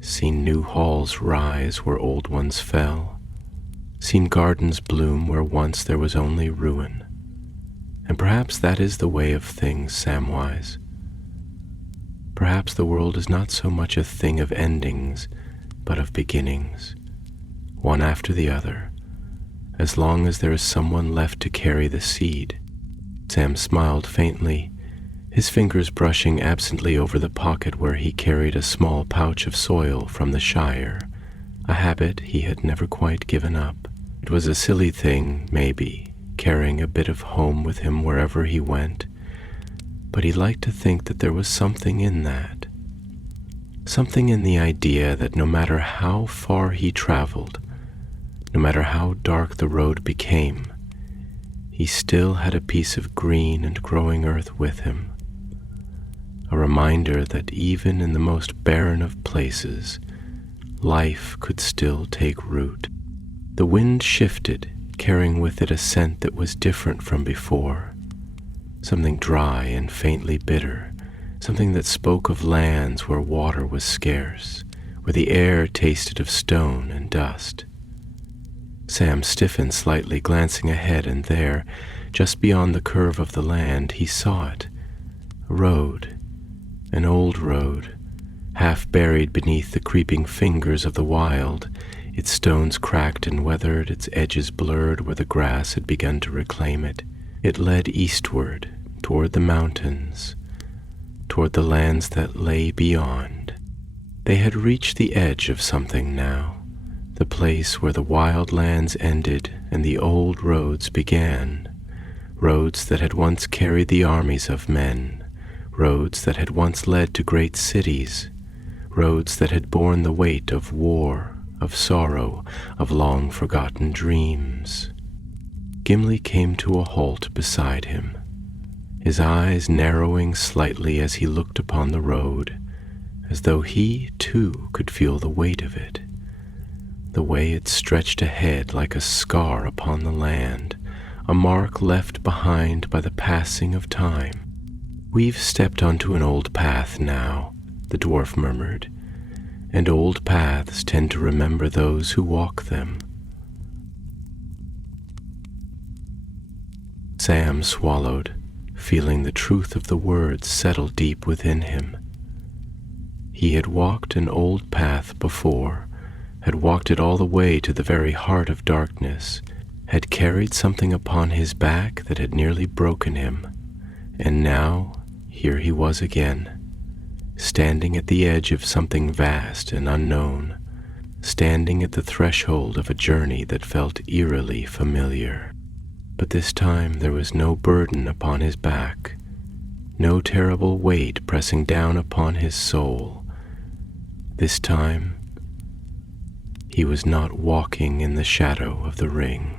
seen new halls rise where old ones fell, seen gardens bloom where once there was only ruin. And perhaps that is the way of things, Samwise. Perhaps the world is not so much a thing of endings, but of beginnings, one after the other, as long as there is someone left to carry the seed." Sam smiled faintly, his fingers brushing absently over the pocket where he carried a small pouch of soil from the Shire, a habit he had never quite given up. It was a silly thing, maybe, carrying a bit of home with him wherever he went, but he liked to think that there was something in that. Something in the idea that no matter how far he traveled, no matter how dark the road became, he still had a piece of green and growing earth with him. A reminder that even in the most barren of places, life could still take root. The wind shifted, carrying with it a scent that was different from before, something dry and faintly bitter, something that spoke of lands where water was scarce, where the air tasted of stone and dust. Sam stiffened slightly, glancing ahead, and there, just beyond the curve of the land, he saw it. A road, an old road, half buried beneath the creeping fingers of the wild, its stones cracked and weathered, its edges blurred where the grass had begun to reclaim it. It led eastward, toward the mountains, toward the lands that lay beyond. They had reached the edge of something now, the place where the wild lands ended and the old roads began, roads that had once carried the armies of men, roads that had once led to great cities, roads that had borne the weight of war, of sorrow, of long-forgotten dreams. Gimli came to a halt beside him, his eyes narrowing slightly as he looked upon the road, as though he, too, could feel the weight of it, the way it stretched ahead like a scar upon the land, a mark left behind by the passing of time. "We've stepped onto an old path now," the dwarf murmured, "and old paths tend to remember those who walk them." Sam swallowed, feeling the truth of the words settle deep within him. He had walked an old path before, had walked it all the way to the very heart of darkness, had carried something upon his back that had nearly broken him, and now here he was again. standing at the edge of something vast and unknown, standing at the threshold of a journey that felt eerily familiar. But this time there was no burden upon his back, no terrible weight pressing down upon his soul. This time he was not walking in the shadow of the ring.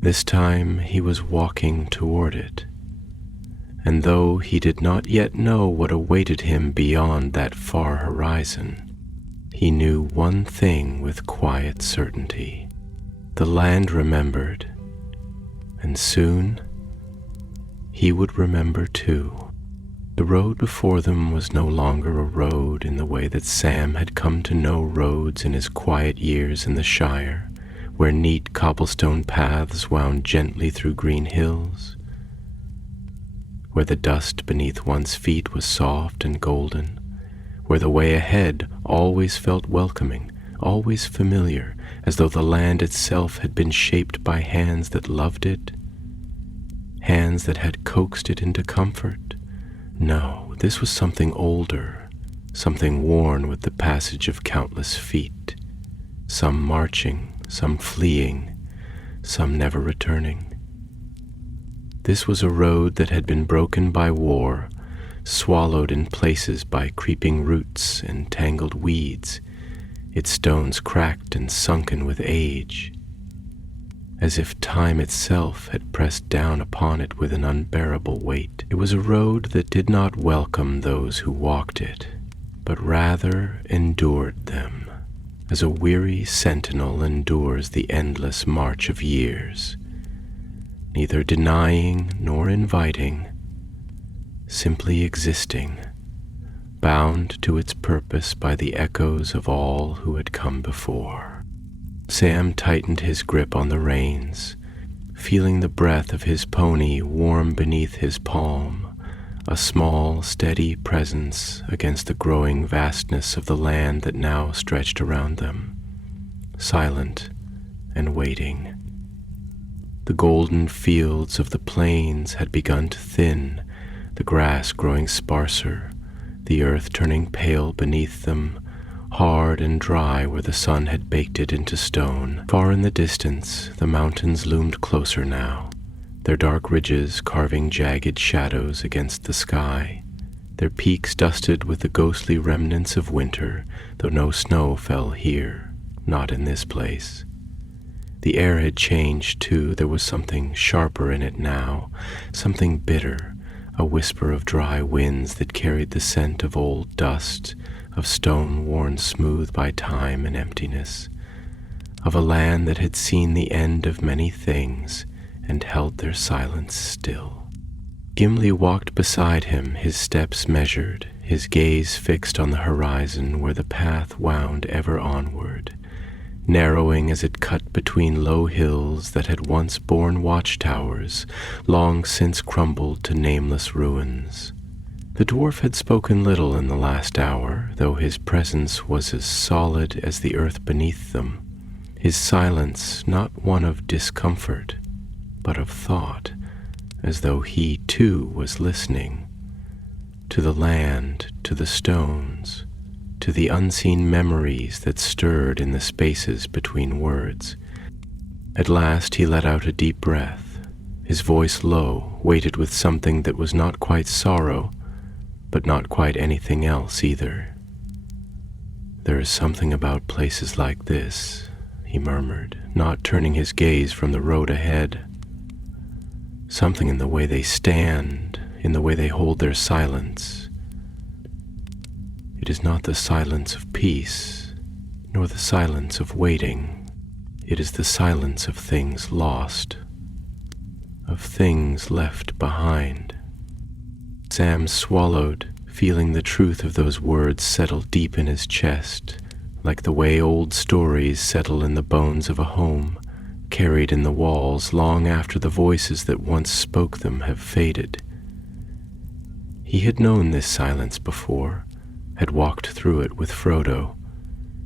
This time he was walking toward it. And though he did not yet know what awaited him beyond that far horizon, he knew one thing with quiet certainty. The land remembered, and soon he would remember too. The road before them was no longer a road in the way that Sam had come to know roads in his quiet years in the Shire, where neat cobblestone paths wound gently through green hills, where the dust beneath one's feet was soft and golden, where the way ahead always felt welcoming, always familiar, as though the land itself had been shaped by hands that loved it, hands that had coaxed it into comfort. No, this was something older, something worn with the passage of countless feet, some marching, some fleeing, some never returning. This was a road that had been broken by war, swallowed in places by creeping roots and tangled weeds, its stones cracked and sunken with age, as if time itself had pressed down upon it with an unbearable weight. It was a road that did not welcome those who walked it, but rather endured them, as a weary sentinel endures the endless march of years, neither denying nor inviting, simply existing, bound to its purpose by the echoes of all who had come before. Sam tightened his grip on the reins, feeling the breath of his pony warm beneath his palm, a small, steady presence against the growing vastness of the land that now stretched around them, silent and waiting. The golden fields of the plains had begun to thin, the grass growing sparser, the earth turning pale beneath them, hard and dry where the sun had baked it into stone. Far in the distance, the mountains loomed closer now, their dark ridges carving jagged shadows against the sky, their peaks dusted with the ghostly remnants of winter, though no snow fell here, not in this place. The air had changed too. There was something sharper in it now, something bitter, a whisper of dry winds that carried the scent of old dust, of stone worn smooth by time and emptiness, of a land that had seen the end of many things and held their silence still. Gimli walked beside him, his steps measured, his gaze fixed on the horizon where the path wound ever onward, narrowing as it cut between low hills that had once borne watchtowers, long since crumbled to nameless ruins. The dwarf had spoken little in the last hour, though his presence was as solid as the earth beneath them, his silence not one of discomfort, but of thought, as though he too was listening, to the land, to the stones, to the unseen memories that stirred in the spaces between words. At last he let out a deep breath, his voice low, weighted with something that was not quite sorrow, but not quite anything else either. "There is something about places like this," he murmured, not turning his gaze from the road ahead. "Something in the way they stand, in the way they hold their silence. It is not the silence of peace, nor the silence of waiting. It is the silence of things lost, of things left behind." Sam swallowed, feeling the truth of those words settle deep in his chest, like the way old stories settle in the bones of a home, carried in the walls long after the voices that once spoke them have faded. He had known this silence before, had walked through it with Frodo,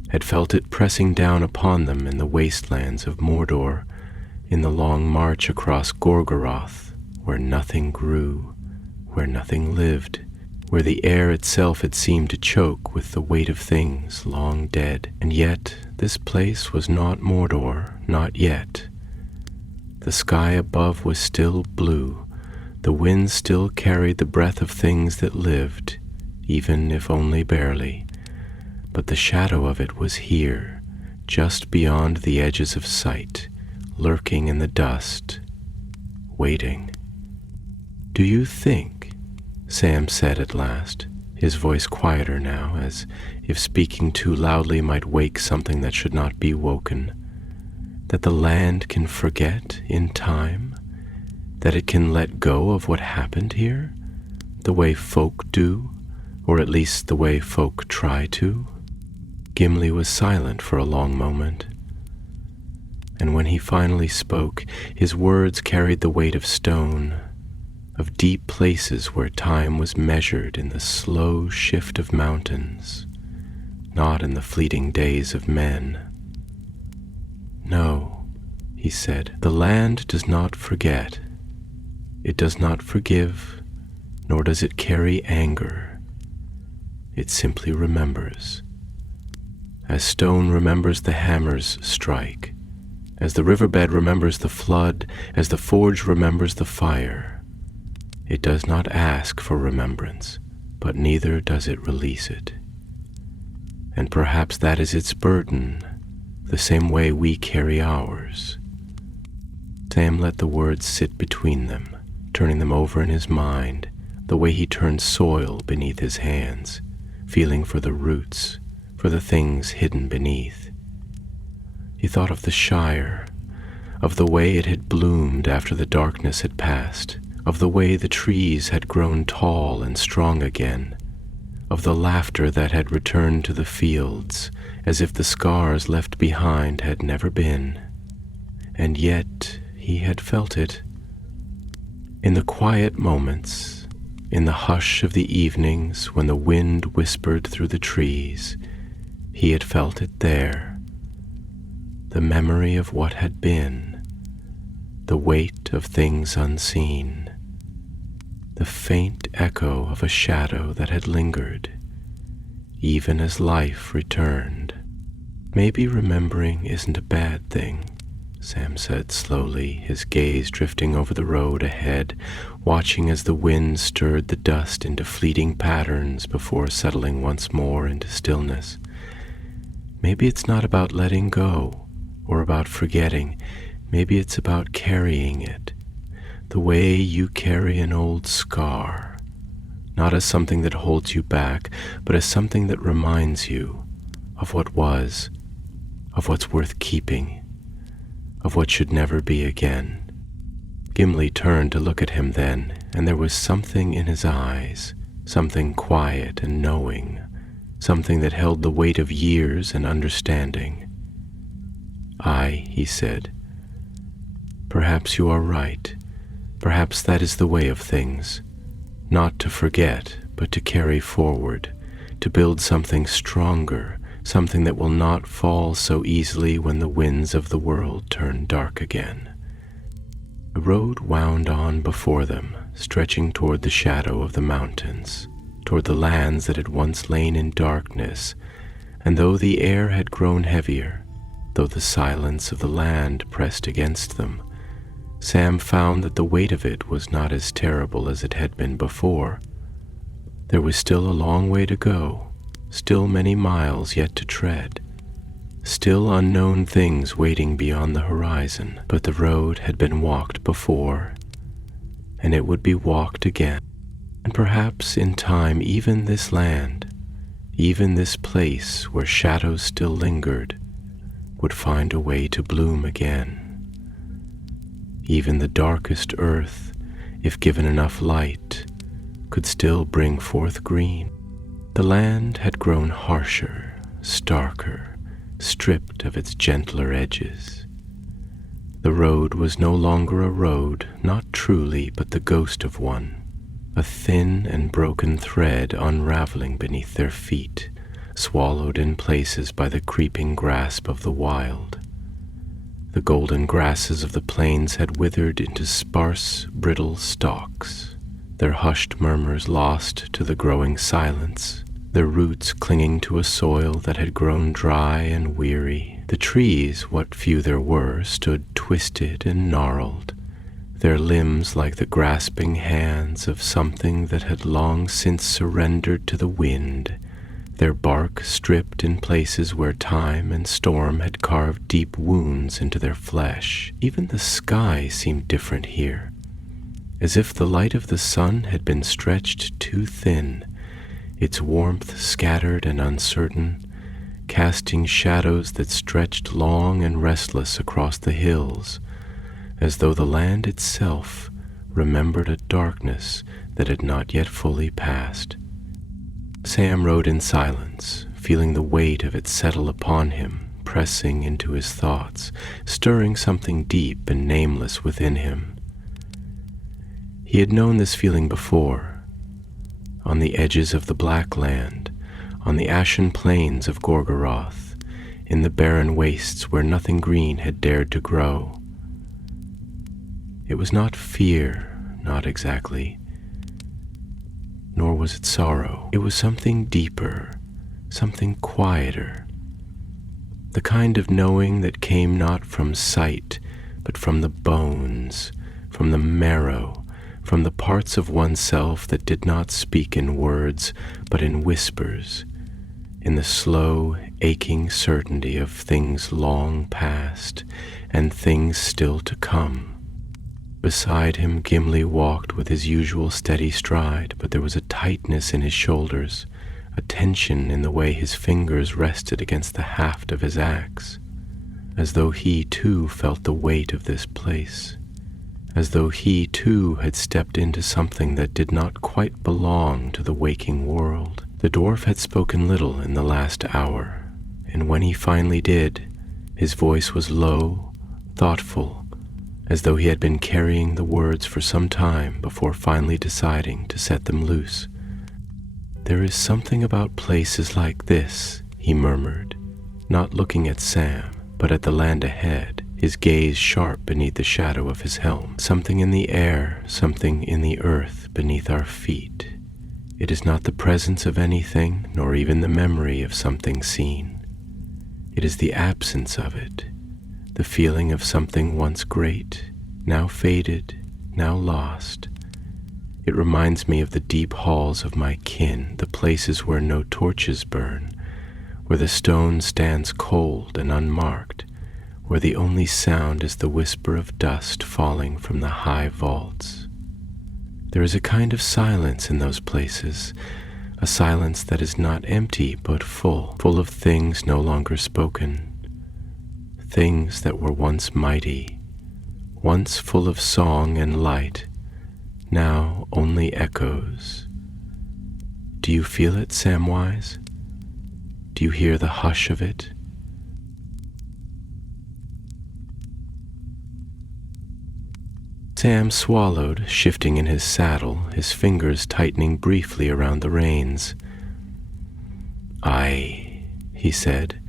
had felt it pressing down upon them in the wastelands of Mordor, in the long march across Gorgoroth, where nothing grew, where nothing lived, where the air itself had seemed to choke with the weight of things long dead. And yet this place was not Mordor, not yet. The sky above was still blue. The wind still carried the breath of things that lived, even if only barely. But the shadow of it was here, just beyond the edges of sight, lurking in the dust, waiting. "Do you think," Sam said at last, his voice quieter now, as if speaking too loudly might wake something that should not be woken, "that the land can forget in time? That it can let go of what happened here, the way folk do, or at least the way folk try to?" Gimli was silent for a long moment, and when he finally spoke, his words carried the weight of stone, of deep places where time was measured in the slow shift of mountains, not in the fleeting days of men. "No," he said, "the land does not forget. It does not forgive, nor does it carry anger. It simply remembers. As stone remembers the hammer's strike, as the riverbed remembers the flood, as the forge remembers the fire. It does not ask for remembrance, but neither does it release it. And perhaps that is its burden, the same way we carry ours." Sam let the words sit between them, turning them over in his mind, the way he turned soil beneath his hands, feeling for the roots, for the things hidden beneath. He thought of the Shire, of the way it had bloomed after the darkness had passed, of the way the trees had grown tall and strong again, of the laughter that had returned to the fields, as if the scars left behind had never been. And yet he had felt it. In the quiet moments, in the hush of the evenings when the wind whispered through the trees, he had felt it there. The memory of what had been, the weight of things unseen, the faint echo of a shadow that had lingered, even as life returned. "Maybe remembering isn't a bad thing," Sam said slowly, his gaze drifting over the road ahead, watching as the wind stirred the dust into fleeting patterns before settling once more into stillness. "Maybe it's not about letting go or about forgetting. Maybe it's about carrying it, the way you carry an old scar, not as something that holds you back, but as something that reminds you of what was, of what's worth keeping, of what should never be again." Gimli turned to look at him then, and there was something in his eyes, something quiet and knowing, something that held the weight of years and understanding. "Aye," he said, "perhaps you are right. Perhaps that is the way of things, not to forget, but to carry forward, to build something stronger, something that will not fall so easily when the winds of the world turn dark again." The road wound on before them, stretching toward the shadow of the mountains, toward the lands that had once lain in darkness, and though the air had grown heavier, though the silence of the land pressed against them, Sam found that the weight of it was not as terrible as it had been before. There was still a long way to go, still many miles yet to tread, still unknown things waiting beyond the horizon, but the road had been walked before, and it would be walked again. And perhaps in time even this land, even this place where shadows still lingered, would find a way to bloom again. Even the darkest earth, if given enough light, could still bring forth green. The land had grown harsher, starker, stripped of its gentler edges. The road was no longer a road, not truly, but the ghost of one, a thin and broken thread unraveling beneath their feet, swallowed in places by the creeping grasp of the wild. The golden grasses of the plains had withered into sparse, brittle stalks. their hushed murmurs lost to the growing silence, their roots clinging to a soil that had grown dry and weary. The trees, what few there were, stood twisted and gnarled, their limbs like the grasping hands of something that had long since surrendered to the wind, their bark stripped in places where time and storm had carved deep wounds into their flesh. Even the sky seemed different here, as if the light of the sun had been stretched too thin, its warmth scattered and uncertain, casting shadows that stretched long and restless across the hills, as though the land itself remembered a darkness that had not yet fully passed. Sam rode in silence, feeling the weight of it settle upon him, pressing into his thoughts, stirring something deep and nameless within him. He had known this feeling before, on the edges of the Black Land, on the ashen plains of Gorgoroth, in the barren wastes where nothing green had dared to grow. It was not fear, not exactly, nor was it sorrow. It was something deeper, something quieter, the kind of knowing that came not from sight, but from the bones, from the marrow, from the parts of oneself that did not speak in words, but in whispers, in the slow, aching certainty of things long past and things still to come. Beside him, Gimli walked with his usual steady stride, but there was a tightness in his shoulders, a tension in the way his fingers rested against the haft of his axe, as though he too felt the weight of this place, as though he too had stepped into something that did not quite belong to the waking world. The dwarf had spoken little in the last hour, and when he finally did, his voice was low, thoughtful, as though he had been carrying the words for some time before finally deciding to set them loose. "There is something about places like this," he murmured, not looking at Sam, but at the land ahead, his gaze sharp beneath the shadow of his helm. "Something in the air, something in the earth beneath our feet. It is not the presence of anything, nor even the memory of something seen. It is the absence of it, the feeling of something once great, now faded, now lost. It reminds me of the deep halls of my kin, the places where no torches burn, where the stone stands cold and unmarked, where the only sound is the whisper of dust falling from the high vaults. There is a kind of silence in those places, a silence that is not empty but full of things no longer spoken, things that were once mighty, once full of song and light, now only echoes. Do you feel it, Samwise? Do you hear the hush of it? Sam swallowed, shifting in his saddle, his fingers tightening briefly around the reins. "Aye," he said,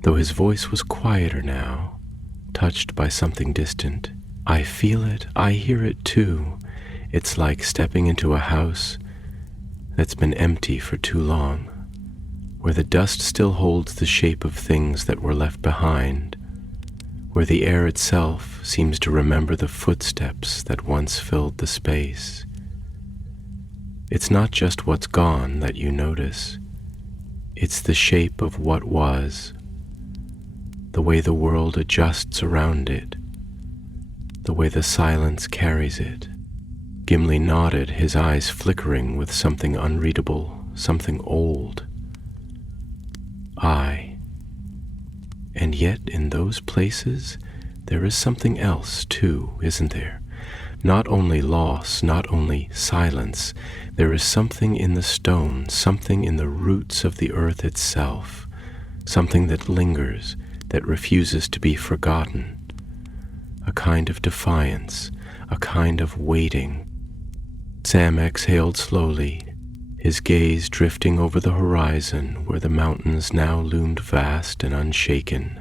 though his voice was quieter now, touched by something distant. "I feel it, I hear it too. It's like stepping into a house that's been empty for too long, where the dust still holds the shape of things that were left behind, where the air itself seems to remember the footsteps that once filled the space. It's not just what's gone that you notice. It's the shape of what was, the way the world adjusts around it, the way the silence carries it." Gimli nodded, his eyes flickering with something unreadable, something old. "Aye. And yet in those places there is something else too, isn't there? Not only loss, not only silence, there is something in the stone, something in the roots of the earth itself, something that lingers, that refuses to be forgotten. A kind of defiance, a kind of waiting." Sam exhaled slowly, his gaze drifting over the horizon where the mountains now loomed vast and unshaken,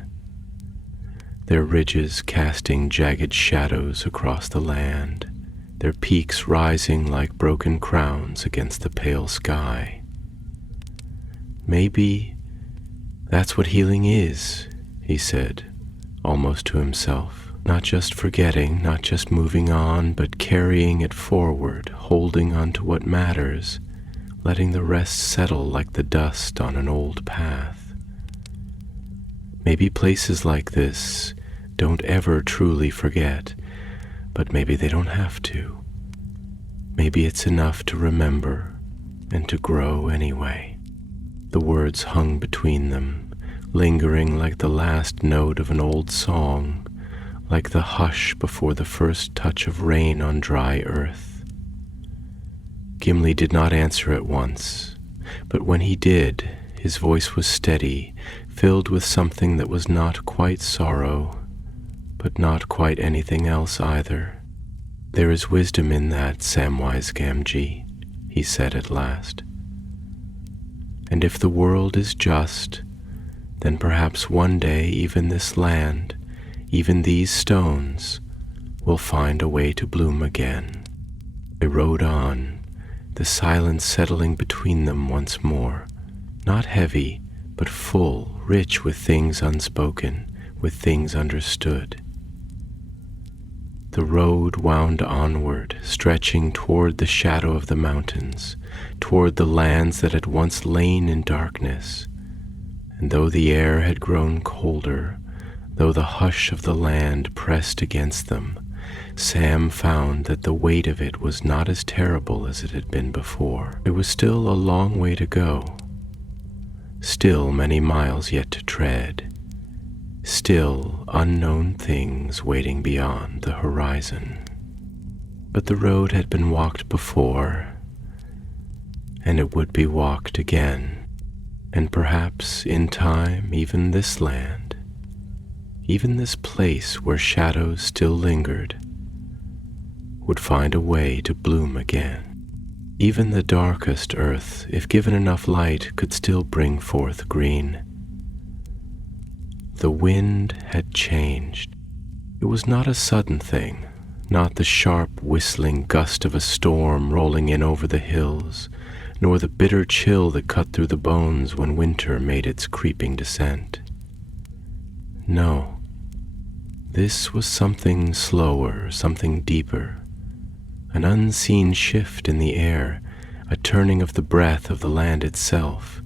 their ridges casting jagged shadows across the land, their peaks rising like broken crowns against the pale sky. Maybe that's what healing is, he said, almost to himself. Not just forgetting, not just moving on, but carrying it forward, holding on to what matters, letting the rest settle like the dust on an old path. Maybe places like this don't ever truly forget, but maybe they don't have to. Maybe it's enough to remember and to grow anyway. The words hung between them, lingering like the last note of an old song, like the hush before the first touch of rain on dry earth. Gimli did not answer at once, but when he did, his voice was steady, filled with something that was not quite sorrow, but not quite anything else either. "There is wisdom in that, Samwise Gamgee," he said at last. "And if the world is just, then perhaps one day even this land, even these stones, will find a way to bloom again." They rode on, the silence settling between them once more, not heavy, but full, rich with things unspoken, with things understood. The road wound onward, stretching toward the shadow of the mountains, toward the lands that had once lain in darkness. And though the air had grown colder, though the hush of the land pressed against them, Sam found that the weight of it was not as terrible as it had been before. There was still a long way to go, still many miles yet to tread, still unknown things waiting beyond the horizon. But the road had been walked before, and it would be walked again, and perhaps in time even this land, even this place where shadows still lingered, would find a way to bloom again. Even the darkest earth, if given enough light, could still bring forth green. The wind had changed. It was not a sudden thing, not the sharp whistling gust of a storm rolling in over the hills, nor the bitter chill that cut through the bones when winter made its creeping descent. No, this was something slower, something deeper, an unseen shift in the air, a turning of the breath of the land itself.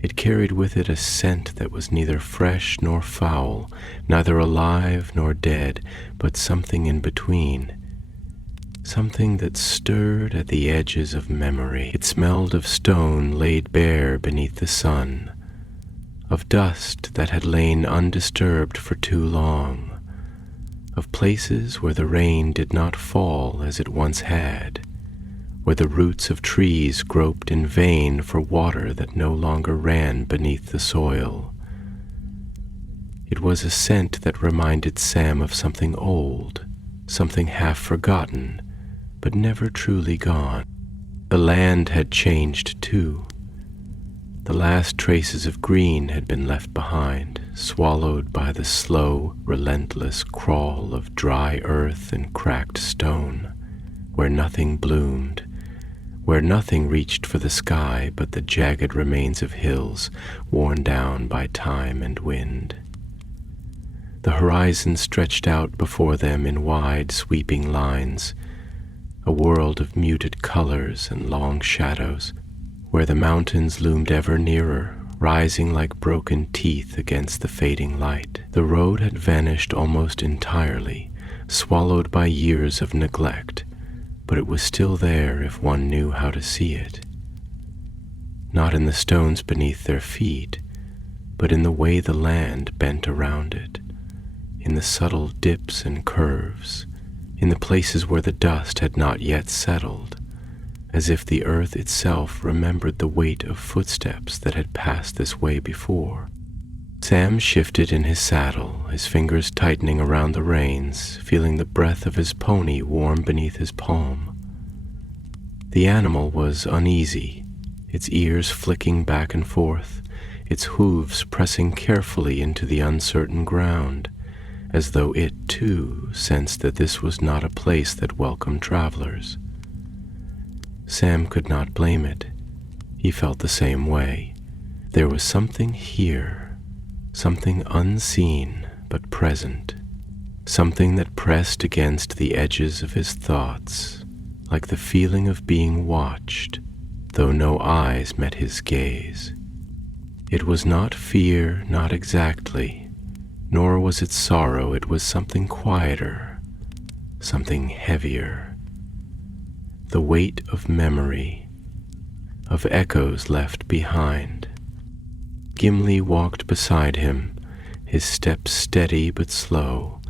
It carried with it a scent that was neither fresh nor foul, neither alive nor dead, but something in between, something that stirred at the edges of memory. It smelled of stone laid bare beneath the sun, of dust that had lain undisturbed for too long, of places where the rain did not fall as it once had, where the roots of trees groped in vain for water that no longer ran beneath the soil. It was a scent that reminded Sam of something old, something half forgotten, but never truly gone. The land had changed too. The last traces of green had been left behind, swallowed by the slow, relentless crawl of dry earth and cracked stone, where nothing bloomed, where nothing reached for the sky but the jagged remains of hills worn down by time and wind. The horizon stretched out before them in wide, sweeping lines, a world of muted colors and long shadows, where the mountains loomed ever nearer, rising like broken teeth against the fading light. The road had vanished almost entirely, swallowed by years of neglect, but it was still there if one knew how to see it. Not in the stones beneath their feet, but in the way the land bent around it, in the subtle dips and curves, in the places where the dust had not yet settled, as if the earth itself remembered the weight of footsteps that had passed this way before. Sam shifted in his saddle, his fingers tightening around the reins, feeling the breath of his pony warm beneath his palm. The animal was uneasy, its ears flicking back and forth, its hooves pressing carefully into the uncertain ground, as though it too sensed that this was not a place that welcomed travelers. Sam could not blame it. He felt the same way. There was something here, something unseen but present, something that pressed against the edges of his thoughts, like the feeling of being watched, though no eyes met his gaze. It was not fear, not exactly, nor was it sorrow. It was something quieter, something heavier. The weight of memory, of echoes left behind. Gimli walked beside him, his steps steady but slow,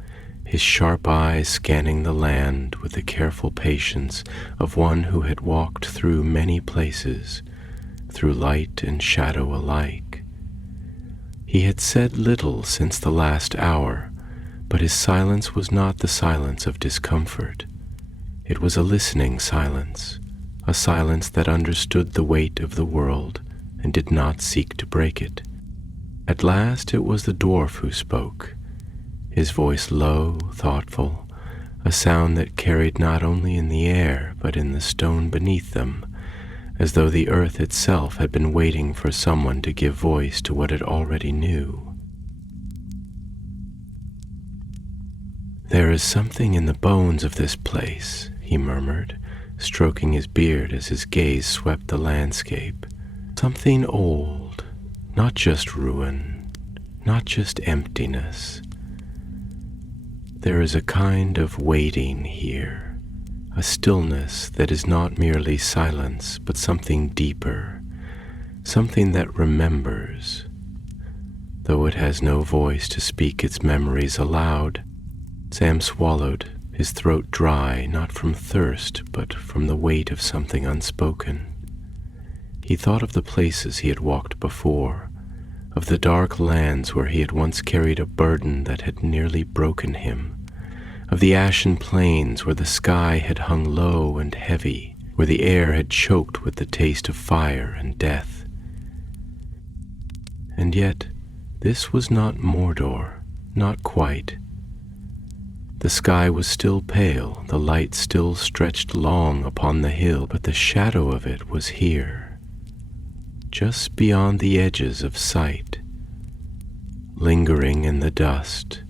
his sharp eyes scanning the land with the careful patience of one who had walked through many places, through light and shadow alike. He had said little since the last hour, but his silence was not the silence of discomfort. It was a listening silence, a silence that understood the weight of the world and did not seek to break it. At last it was the dwarf who spoke, his voice low, thoughtful, a sound that carried not only in the air but in the stone beneath them, as though the earth itself had been waiting for someone to give voice to what it already knew. "There is something in the bones of this place," he murmured, stroking his beard as his gaze swept the landscape. "Something old, not just ruin, not just emptiness. There is a kind of waiting here, a stillness that is not merely silence, but something deeper, something that remembers, though it has no voice to speak its memories aloud." Sam swallowed, his throat dry, not from thirst, but from the weight of something unspoken. He thought of the places he had walked before, of the dark lands where he had once carried a burden that had nearly broken him, of the ashen plains where the sky had hung low and heavy, where the air had choked with the taste of fire and death. And yet, this was not Mordor, not quite. The sky was still pale, the light still stretched long upon the hill, but the shadow of it was here, just beyond the edges of sight, lingering in the dust,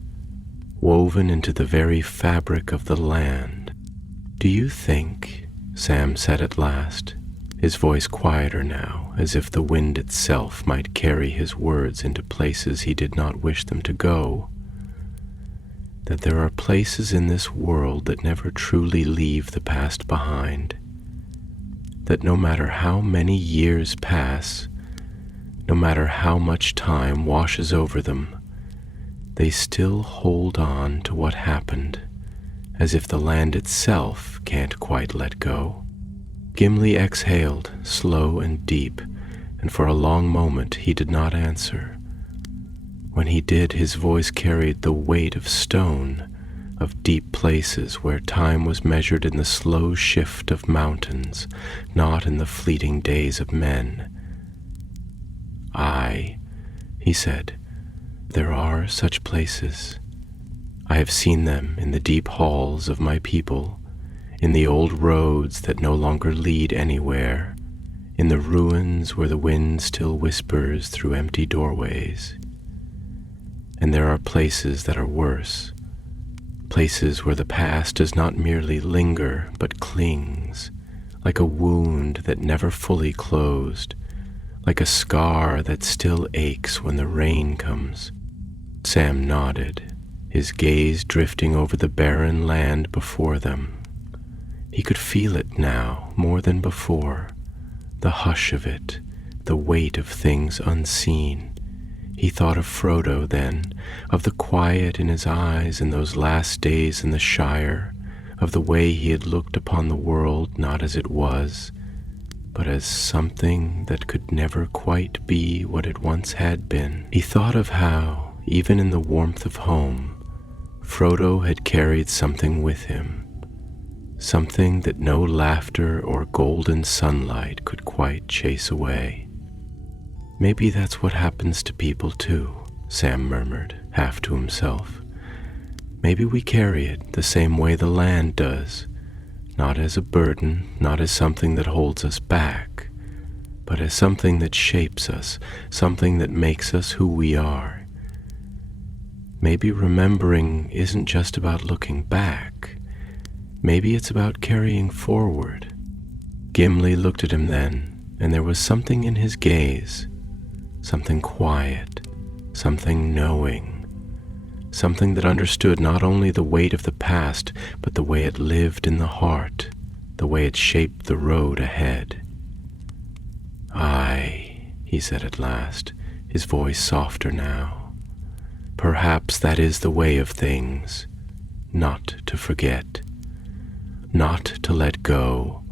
woven into the very fabric of the land. "Do you think," Sam said at last, his voice quieter now, as if the wind itself might carry his words into places he did not wish them to go, "that there are places in this world that never truly leave the past behind, that no matter how many years pass, no matter how much time washes over them, they still hold on to what happened, as if the land itself can't quite let go?" Gimli exhaled, slow and deep, and for a long moment he did not answer. When he did, his voice carried the weight of stone, of deep places where time was measured in the slow shift of mountains, not in the fleeting days of men. "Aye," he said, "there are such places. I have seen them in the deep halls of my people, in the old roads that no longer lead anywhere, in the ruins where the wind still whispers through empty doorways. And there are places that are worse, places where the past does not merely linger but clings, like a wound that never fully closed, like a scar that still aches when the rain comes." Sam nodded, his gaze drifting over the barren land before them. He could feel it now more than before, the hush of it, the weight of things unseen. He thought of Frodo then, of the quiet in his eyes in those last days in the Shire, of the way he had looked upon the world not as it was, but as something that could never quite be what it once had been. He thought of how, even in the warmth of home, Frodo had carried something with him, something that no laughter or golden sunlight could quite chase away. "Maybe that's what happens to people too," Sam murmured, half to himself. Maybe we carry it the same way the land does, not as a burden, not as something that holds us back, but as something that shapes us, something that makes us who we are. Maybe remembering isn't just about looking back. Maybe it's about carrying forward. Gimli looked at him then, and there was something in his gaze, something quiet, something knowing, something that understood not only the weight of the past, but the way it lived in the heart, the way it shaped the road ahead. "Aye," he said at last, his voice softer now. "Perhaps that is the way of things, not to forget, not to let go,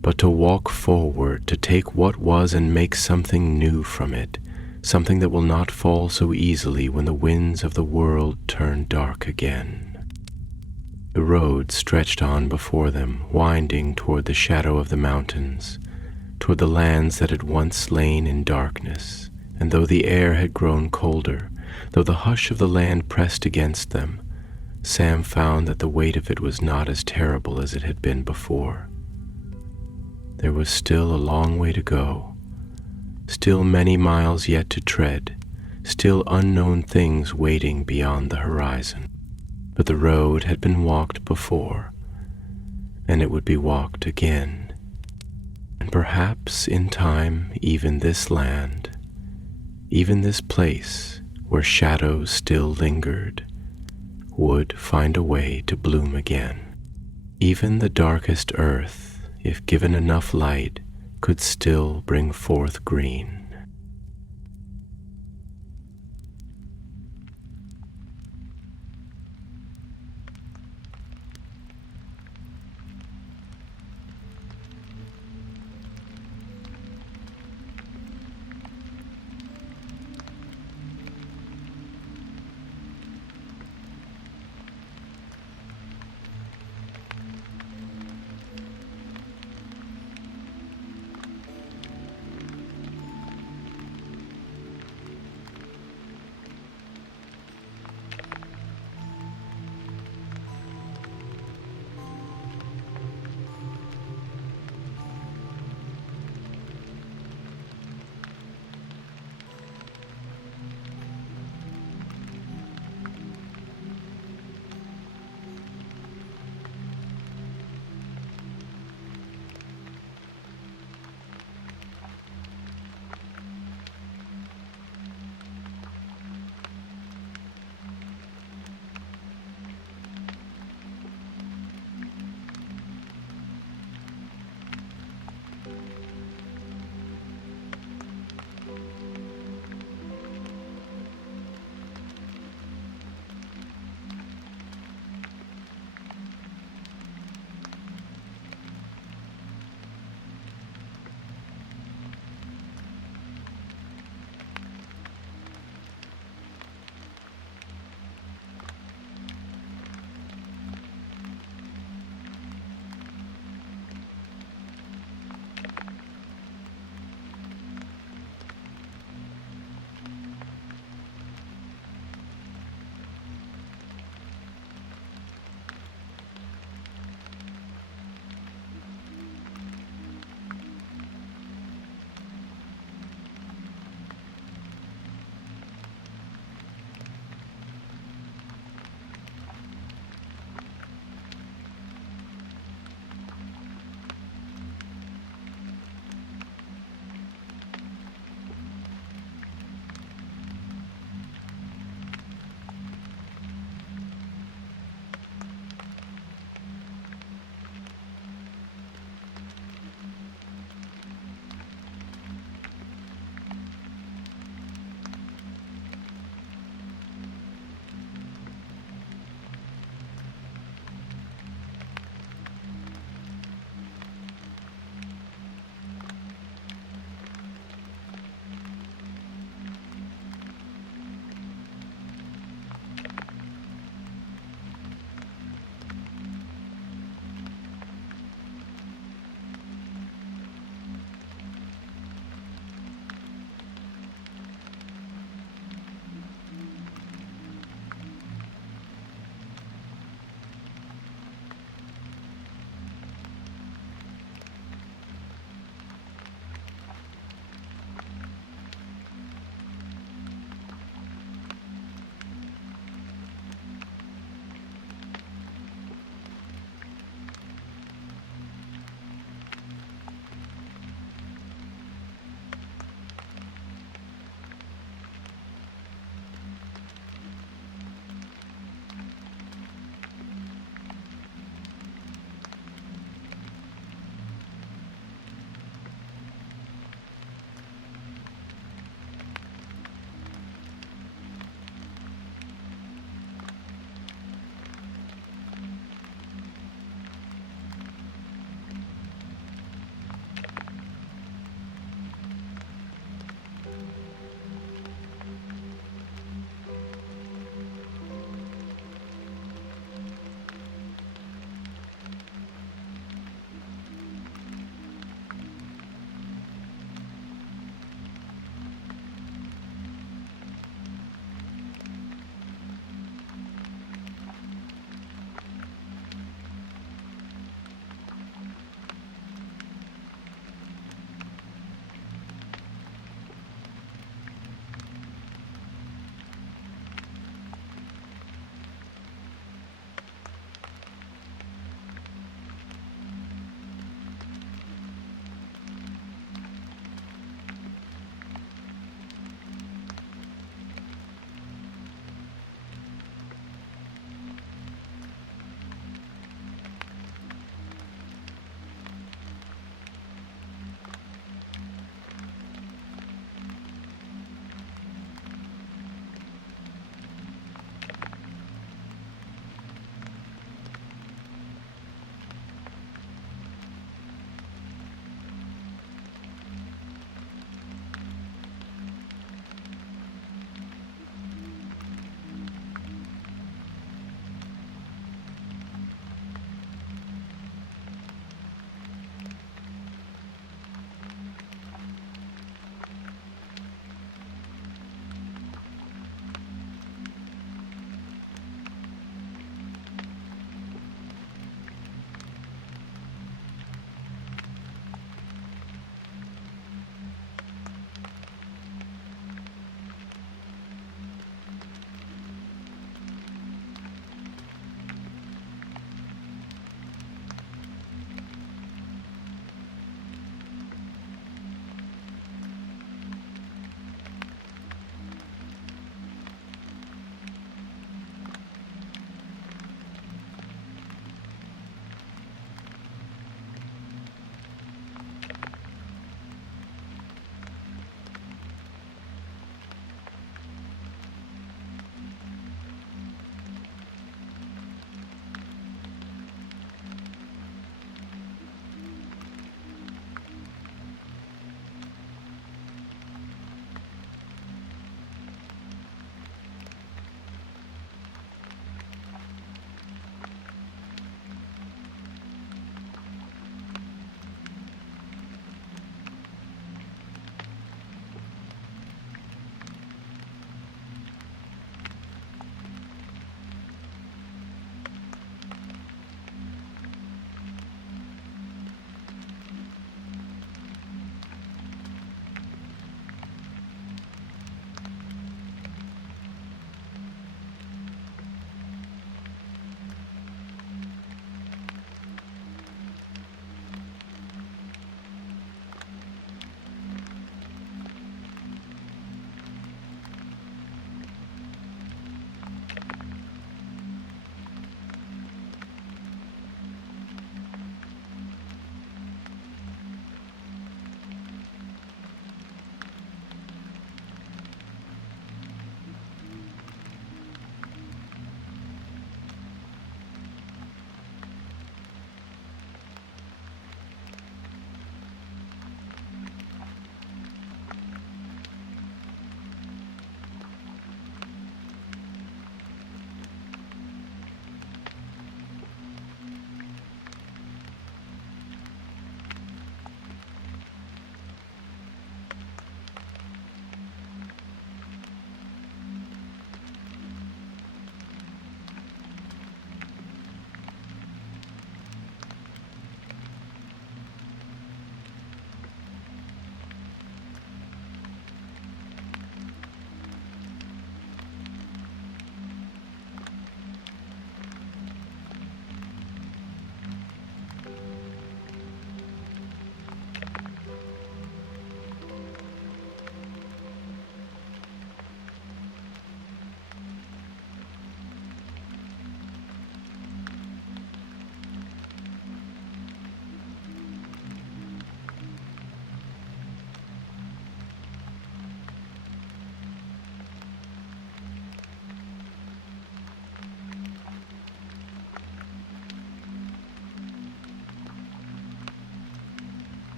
but to walk forward, to take what was and make something new from it, something that will not fall so easily when the winds of the world turn dark again." The road stretched on before them, winding toward the shadow of the mountains, toward the lands that had once lain in darkness, and though the air had grown colder, though the hush of the land pressed against them, Sam found that the weight of it was not as terrible as it had been before. There was still a long way to go, still many miles yet to tread, still unknown things waiting beyond the horizon. But the road had been walked before, and it would be walked again. And perhaps in time, even this land, even this place where shadows still lingered, would find a way to bloom again. Even the darkest earth, if given enough light, could still bring forth green.